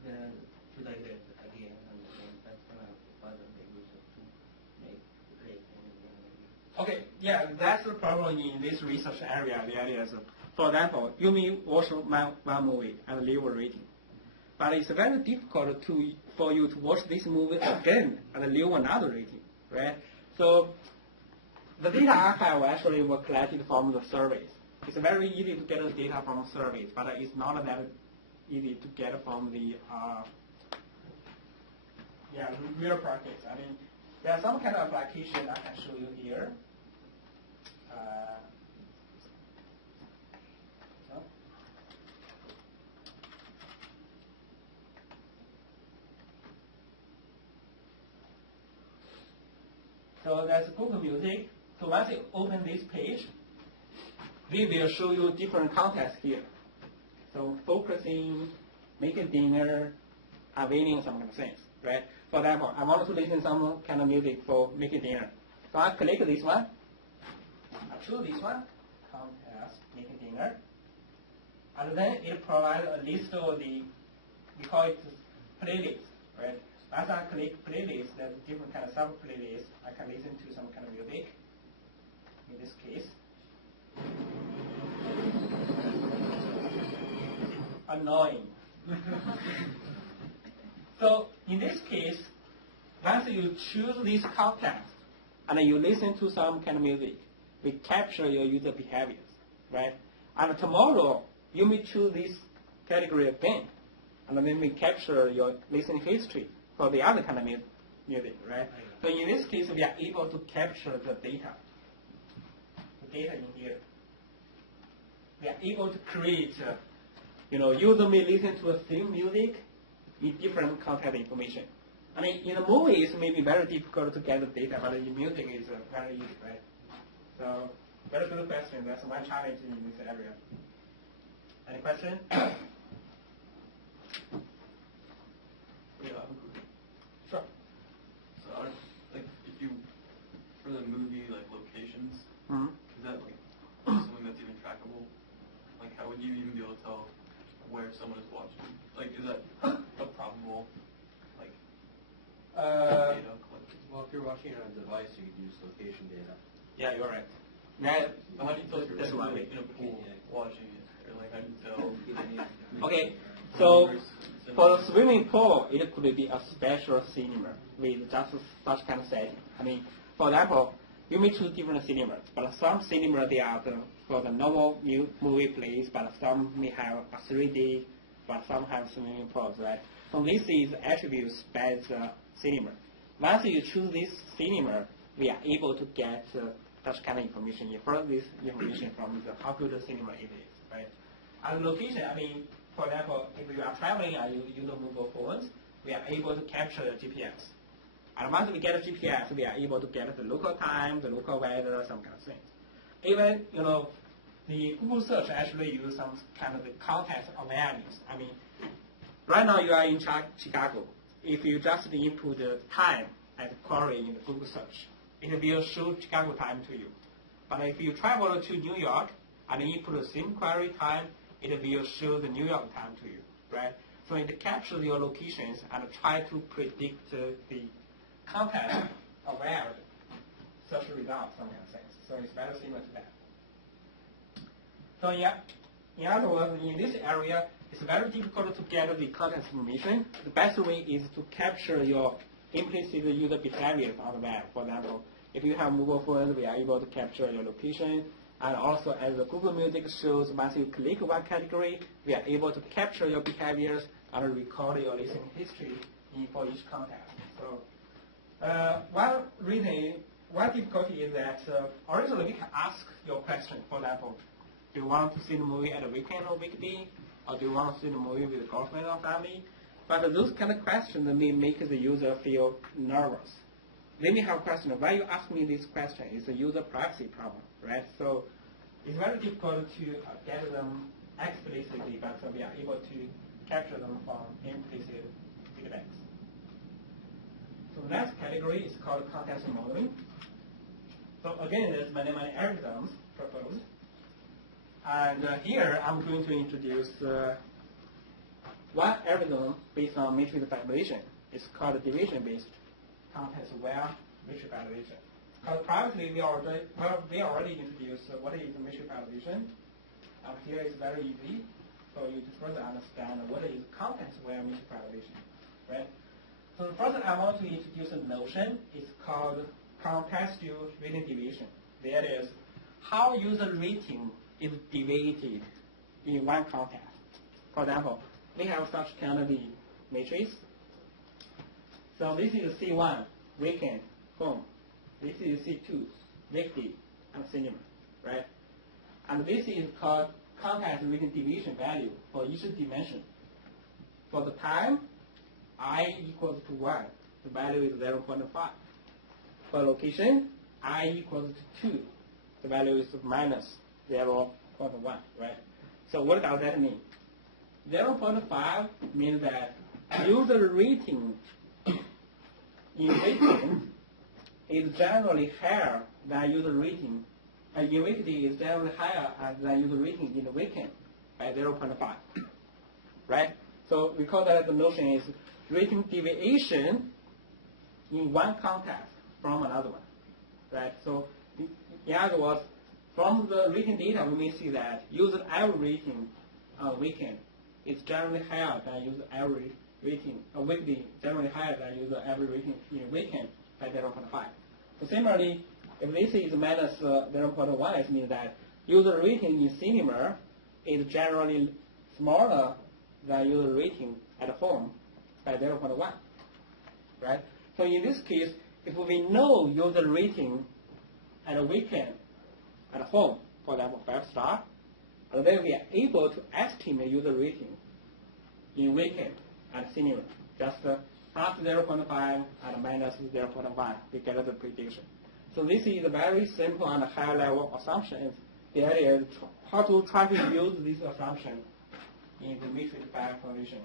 Then should I rate again and again? That's going to bother the user to make rating again. Okay, yeah, that's the problem in this research area. The idea is, for example, you may watch one movie and leave a rating. But it's very difficult for you to watch this movie again and leave another rating, right? So the data archive actually was collected from the surveys. It's very easy to get the data from surveys, but it's not that easy to get from the real practice. I mean, there are some kind of application I can show you here. So there's Google Music. So once you open this page, we will show you different contexts here. So focusing, making dinner, unveiling some kind of things, right? For example, I want to listen to some kind of music for making dinner. So I click this one. I choose this one, contest, making dinner. And then it provides a list of the, we call it playlist, right? As I click playlist, there's different kind of sub-playlists. I can listen to some kind of music, in this case. Annoying. So in this case, once you choose this context and you listen to some kind of music, we capture your user behaviors, right? And tomorrow, you may choose this category again, and then we capture your listening history for the other kind of music, right? So in this case, we are able to capture the data in here. We are able to create, user may listen to the same music with different content information. I mean, in the movies, it may be very difficult to get the data, but in music, it's very easy, right? So, very good question. That's one challenge in this area. Any question? Yeah. Sure. So, like, if you, for the movie, like, locations, is that, like, something that's even trackable? Like, how would you even be able to tell where someone is watching? Like, is that a probable, like, data collection? Well, if you're watching it on a device, you could use location data. Yeah, you're right. But how do you tell if you're That's why in a pool watching it? Or, like, how do you tell? Okay, so for the swimming pool, it could be a special cinema with just such kind of setting. I mean, for example, you may choose different cinemas, but some cinema they are for the normal movie plays, but some may have a 3D, but some have swimming pools, right? So this is attributes by the cinema. Once you choose this cinema, we are able to get such kind of information. You infer this information from the how good the cinema it is, right? And location, I mean, for example, if you are traveling and you use mobile phones, we are able to capture the GPS. And once we get a GPS, we are able to get the local time, the local weather, some kind of things. Even, the Google search actually use some kind of the context awareness. I mean, right now you are in Chicago. If you just input the time as a query in the Google search, it will show Chicago time to you. But if you travel to New York and input the same query time, it will show the New York time to you, right? So it captures your locations and try to predict the context aware search results, some kind of things. So it's very similar to that. So yeah, in other words, in this area, it's very difficult to get the context information. The best way is to capture your implicit user behavior on the web. For example, if you have mobile phones, we are able to capture your location. And also, as the Google Music shows, once you click one category, we are able to capture your behaviors and record your listening history for each context. So one difficulty is that originally we can ask your question. For example, do you want to see the movie at a weekend or weekday? Or do you want to see the movie with a girlfriend or family? But those kind of questions may make the user feel nervous. They may have a question, why you ask me this question? It's a user privacy problem, right? So it's very difficult to get them explicitly, but we are able to capture them from implicit feedbacks. So the next category is called context modeling. So again, there's many algorithms proposed. And here I'm going to introduce one algorithm based on matrix evaluation. It's called division-based context-aware matrix evaluation. Because previously we already introduced what is matrix evaluation. And here it's very easy. So you just further understand what is context-aware matrix evaluation, right? So the first I want to introduce a notion. It's called contextual rating deviation. That is how user rating is deviated in one context. For example, we have such kind of the matrix. So this is C1, weekend, home. This is C2, weekday, and cinema, right? And this is called context weekend deviation value for each dimension. For the time, I equals to 1, the value is 0.5. For location, I equals to 2, the value is minus 0.1, right? So what does that mean? 0.5 means that user rating in weekend is generally higher than user rating. In weekday is generally higher than user rating in the weekend by 0.5, right? So we call that the notion is rating deviation in one context from another one, right? So in other words, from the rating data, we may see that user average rating on weekend is generally higher than user average rating on weekday, generally higher than user average rating in weekend by 0.5. So similarly, if this is minus 0.1, it means that user rating in cinema is generally smaller than user rating at home by 0.1, right? So in this case, if we know user rating at a weekend at home, for example, 5 star, and then we are able to estimate user rating in weekend at cinema, just plus 0.5 and minus 0.1, we get the prediction. So this is a very simple and high-level assumptions. The idea is how to try to use this assumption in the matrix bias correlation.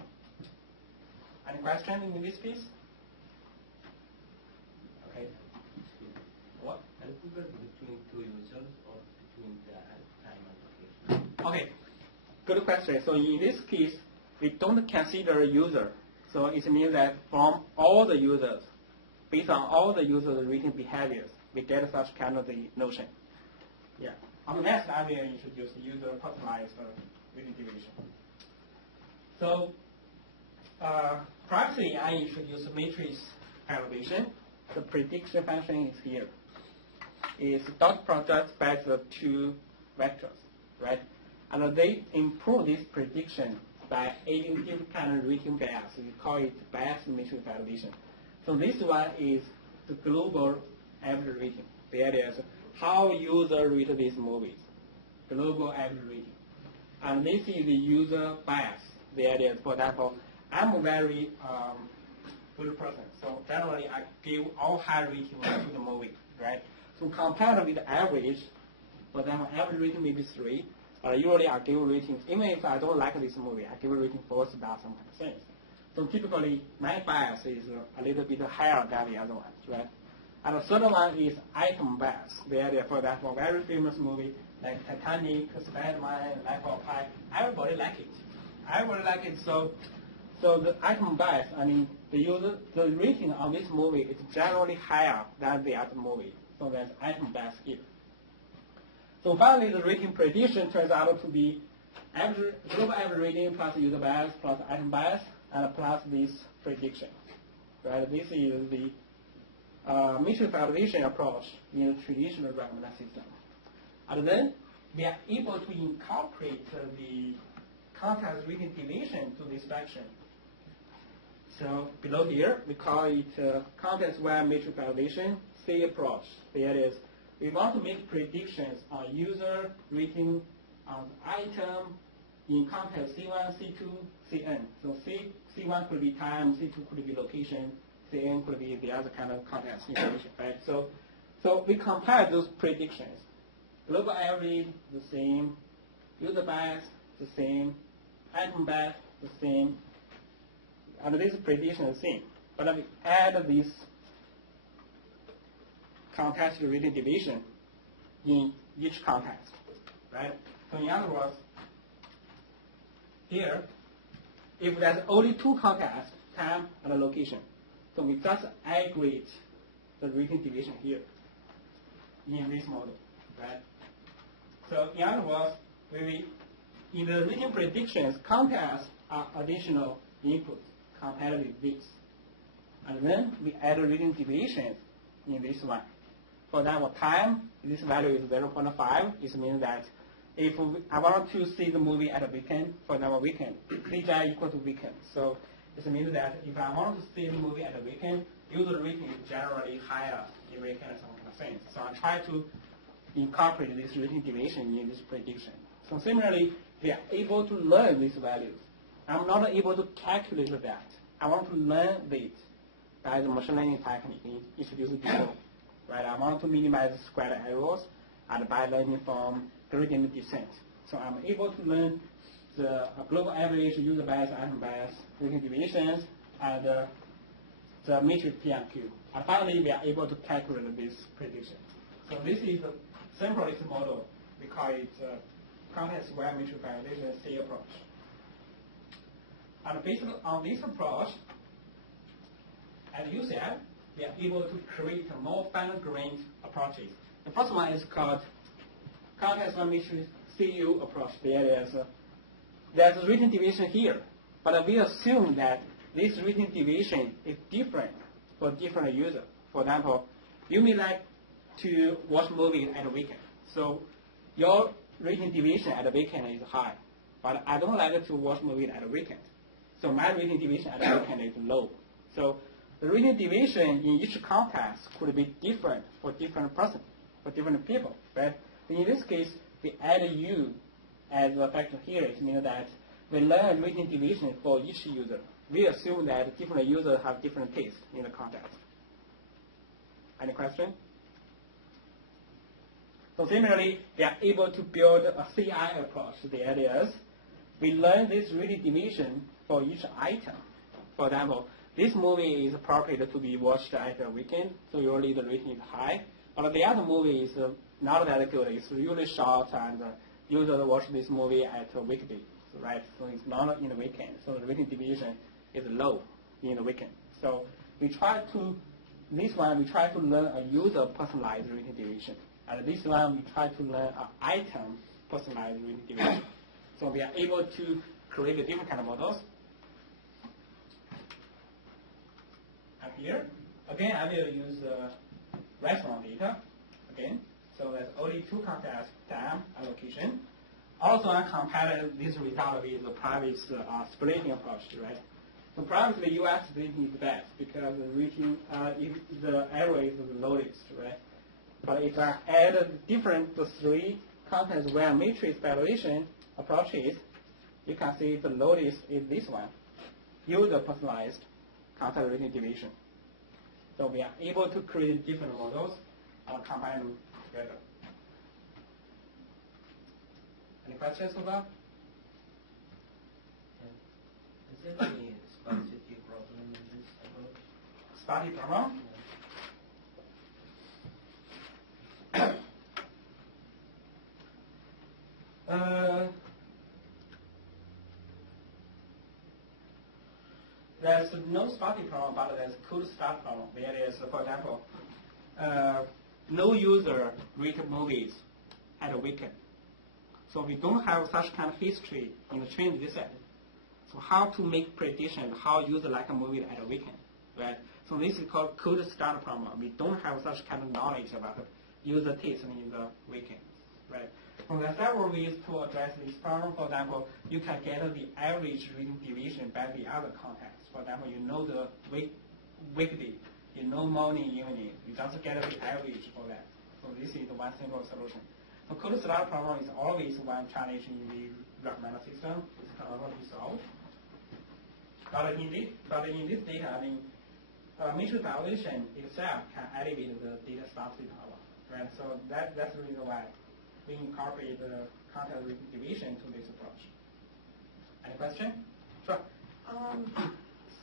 Any question in this piece? Okay. What? Calculate between two users or between the time and location? Okay. Good question. So in this case, we don't consider user. So it means that from all the users, based on all the users' rating behaviors, we get such kind of the notion. Yeah. On the next, I will introduce the user personalized rating deviation. So previously, I introduced matrix elevation. The prediction function is here. It's dot product by the two vectors, right? And they improve this prediction by adding different kind of rating bias. We call it bias matrix elevation. So this one is the global average rating. The idea is how user rate these movies, global average rating. And this is the user bias. The idea is, for example, I'm a very good person. So generally, I give all high rating to the movie, right? So compared with the average, for example, average rating may be 3. Usually I give ratings, even if I don't like this movie, I give a rating 4 stars, some kind of things. So typically, my bias is a little bit higher than the other ones, right? And the third one is item bias. The idea, for example, very famous movie like Titanic, Spider-Man, Life of Pi, everybody like it. Everybody like it. So the item bias, I mean, the rating on this movie is generally higher than the other movie. So there's item bias here. So finally, the rating prediction turns out to be global average rating plus user bias plus item bias and plus this prediction. Right? This is the matrix validation approach in the traditional recommender system. And then we are able to incorporate the context rating deviation to this fraction. So below here, we call it context-aware matrix validation C approach. The idea is we want to make predictions on user rating on item in context C1, C2, Cn. So C1 could be time, C2 could be location, Cn could be the other kind of context information, right? So we compare those predictions. Global average, the same. User bias, the same. Item bias, the same. And this prediction is the same. But we add this context rating division in each context, right? So in other words, here, if there's only two contexts, time and location, so we just aggregate the rating division here in this model, right? So in other words, in the rating predictions, contexts are additional inputs compared with this. And then we add rating deviations in this one. For example, time, this value is 0.5. It means that if I want to see the movie at a weekend, for example, weekend, CGI equal to weekend. So this means that if I want to see the movie at a weekend, user rating is generally higher in weekend or some kind of things. So I try to incorporate this rating deviation in this prediction. So similarly, we are able to learn these values. I'm not able to calculate that. I want to learn it by the machine learning technique introduced before. Right? I want to minimize squared errors and by learning from gradient descent. So I'm able to learn the global average, user bias, item bias, rating deviations, and the matrix P and Q. And finally, we are able to calculate this prediction. So this is the simplest model. We call it context-aware matrix validation C approach. And based on this approach, as you said, we are able to create more fine-grained approaches. The first one is called context-aware matrix CU approach. There's a rating deviation here, but we assume that this rating deviation is different for different users. For example, you may like to watch movies at a weekend, so your rating deviation at a weekend is high, but I don't like to watch movies at a weekend, so my rating deviation at a weekend is low. So the rating deviation in each context could be different for different person, for different people, right? In this case, we add U as a factor here. It means that we learn rating deviation for each user. We assume that different users have different tastes in the context. Any question? So similarly, we are able to build a CI approach. The idea is we learn this rating deviation for each item. For example, this movie is appropriate to be watched at a weekend, so usually the rating is high. But the other movie is not that good. It's really short, and users watch this movie at a weekday, right? So it's not in the weekend. So the rating deviation is low in the weekend. So we try to, this one we try to learn a user personalized rating deviation. And this one we try to learn an item personalized rating deviation. So we are able to create a different kind of models. And here, again, I will use restaurant data again. So there's only two contexts, time and location. Also, I compared this result with the previous splitting approach, right? So previously, US splitting is best because the rating, if the error is the lowest, right? But if I add the three context-aware matrix valuation approaches, you can see the lowest is this one, user personalized context rating deviation. So we are able to create different models and combine them together. Any questions so far? Is there any sparsity problem in this approach? Sparsity problem? There's no sparsity problem, but there's cold start problem. There is, for example, no user rate movies at a weekend. So we don't have such kind of history in the training data set. So how to make prediction how user like a movie at a weekend, right? So this is called cold start problem. We don't have such kind of knowledge about user taste in the weekend, right? So there are several ways to address this problem. For example, you can get the average rating deviation by the other context. For example, you know the weekday, you know morning, evening. You just get the average for that. So this is one simple solution. So cold start problem is always one challenge in the recommender system. It's cannot be solved. But in this data, I mean, matrix valuation itself can elevate the data sparsity problem, right? So that's the reason why we incorporate the context division to this approach. Any question? Sure.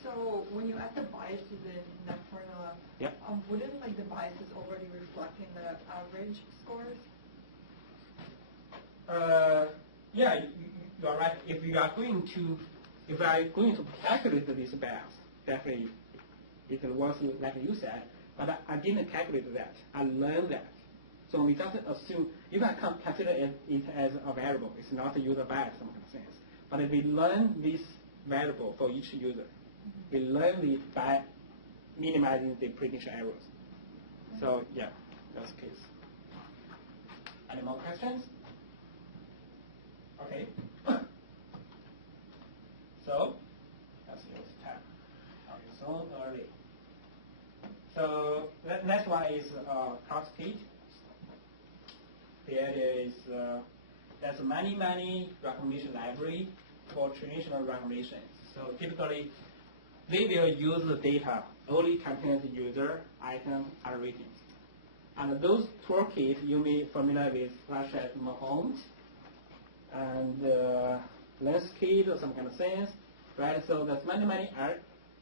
So when you add the biases in that formula, yep. Wouldn't like the biases already reflect in the average scores? Yeah, you are right. If we are going to calculate this bias, definitely it was like you said, but I didn't calculate that. I learned that. So we just assume, you can consider it as a variable. It's not a user bias in some sense. But if we learn this variable for each user, we learn it by minimizing the prediction errors. So yeah, that's the case. Any more questions? Okay. So let's use tab. Okay, so early. So next one is Cascade. There is there's many recommendation library for traditional recommendations. So typically, they will use the data only contains user, item, and ratings. And those toolkits you may be familiar with, such as Mahomes and Landscape or some kind of sense, right? So there's many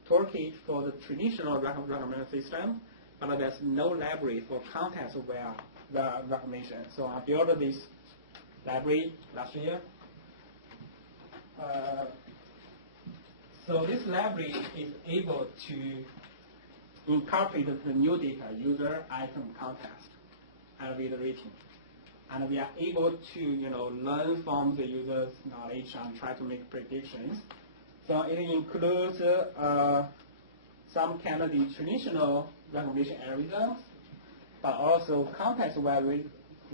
toolkits for the traditional recommendation system, but there's no library for context-aware recommendation. So I built this library last year. So this library is able to incorporate the new data, user, item, context, and with rating. And we are able to, learn from the user's knowledge and try to make predictions. So it includes some kind of the traditional recommendation algorithms, but also context-aware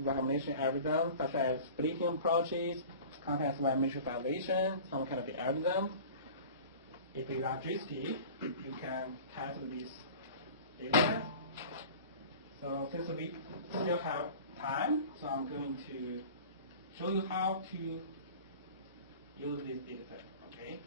recommendation algorithms, such as splitting approaches, context-aware matrix evaluation, some kind of the algorithm. If you are interested, you can test this data. So since we still have time, so I'm going to show you how to use this data set, okay?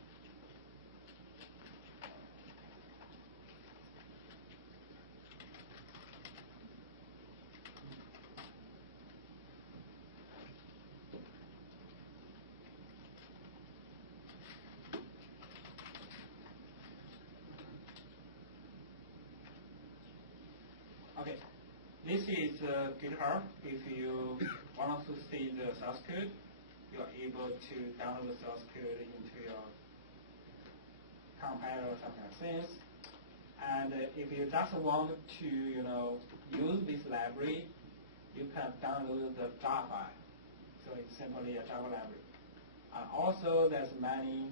Okay, this is GitHub. If you want to see the source code, you are able to download the source code into your compiler or something like this. And if you just want to, use this library, you can download the Java file. So it's simply a Java library. Also, there's many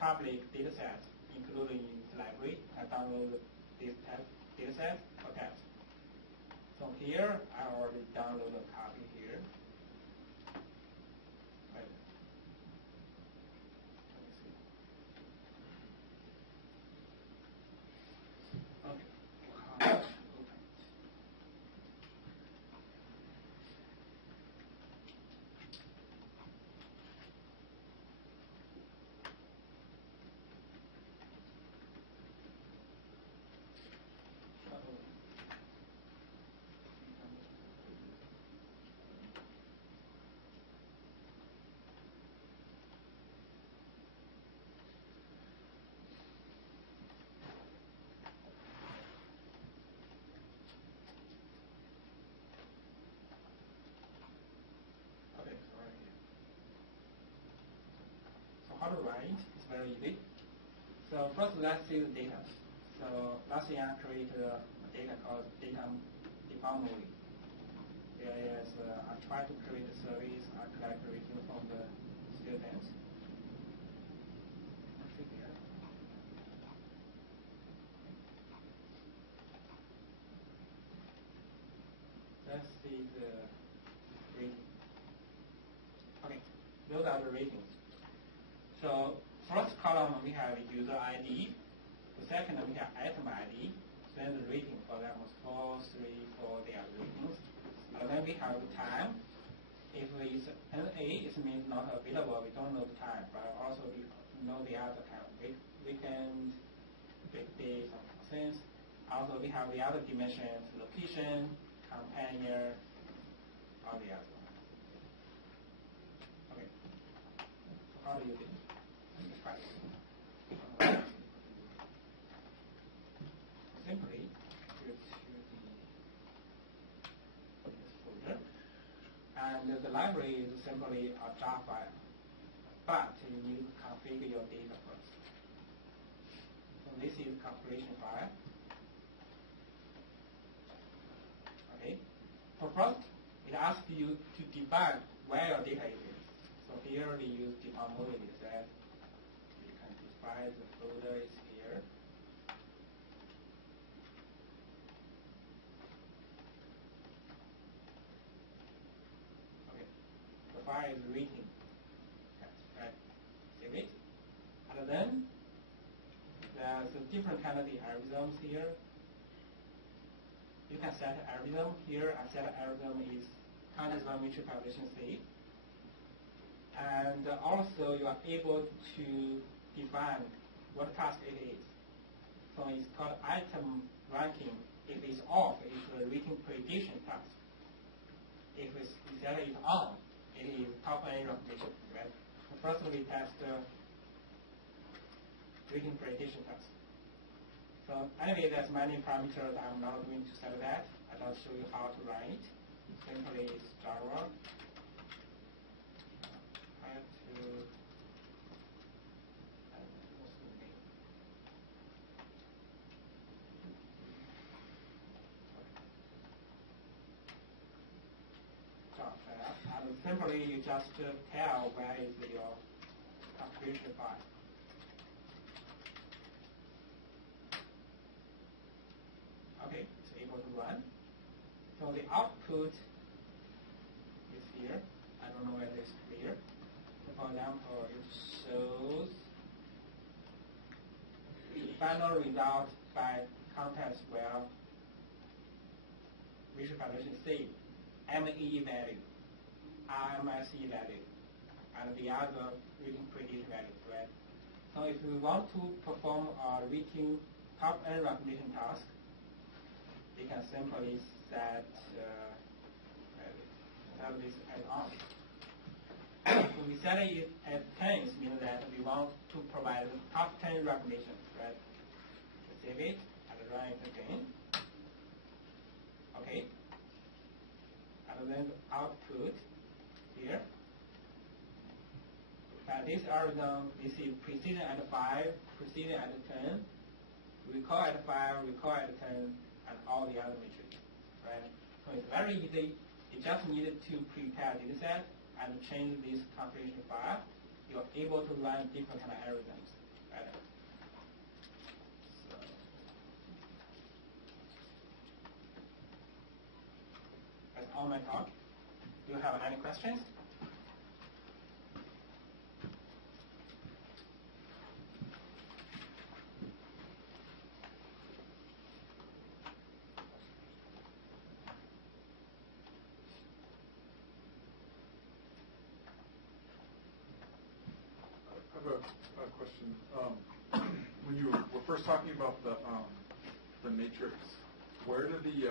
public data sets, including in this library. I downloaded this data set for test. So here, I already downloaded a copy here. Right. Let me see. Okay. How to write is very easy. So first, let's see the data. So last year I created a data called data department. There is I try to create a service. I collect rating from the students. Let's see the rating. Okay, those are the ratings. So first column we have user ID. The second we have item ID. Then the rating for them was 4, 3, 4. They are ratings. And then we have the time. If it's NA, it means not available. We don't know the time, but also we know the other time. Weekend, weekday, something sense. Also we have the other dimensions: location, companion, all the other ones. Okay. So how do you do it? Simply go to this folder, and the library is simply a jar file, but you need to configure your data first. So this is configuration file. Okay. So first, it asks you to debug where your data is. So here we use department set. The folder is here. Okay. The file as rating text, right? Save it. And then there's a different kind of the algorithms here. You can set an algorithm here. I set an algorithm is context one matrix calculation state. And also you are able to define what task it is. So it's called item ranking. If it's off, it's a rating prediction task. If it's set it on, it is top A recognition, right? First we test rating prediction task. So anyway, there's many parameters. I'm not going to set that. I'll show you how to run it. Simply it's Java. I have to and simply you just tell where is your configuration file. Okay, it's able to run. So the output is here. I don't know whether it's clear. For example, it shows the final result by context where visual calculation saved ME value, RMSE value, and the other rating prediction value, right? So if we want to perform a rating top N recognition task, we can simply set this as on. If we set it at 10, it means that we want to provide top 10 recognition, right? Save it and run it again. Okay. And then output here. This algorithm, this is preceding at 5, preceding at 10, recall at 5, recall at 10, and all the other matrices, right? So it's very easy. You just needed to prepare a data set and change this configuration file. You're able to run different kind of algorithms, right? So, that's all my talk. Do you have any questions? I have a question. When you were first talking about the matrix, where do the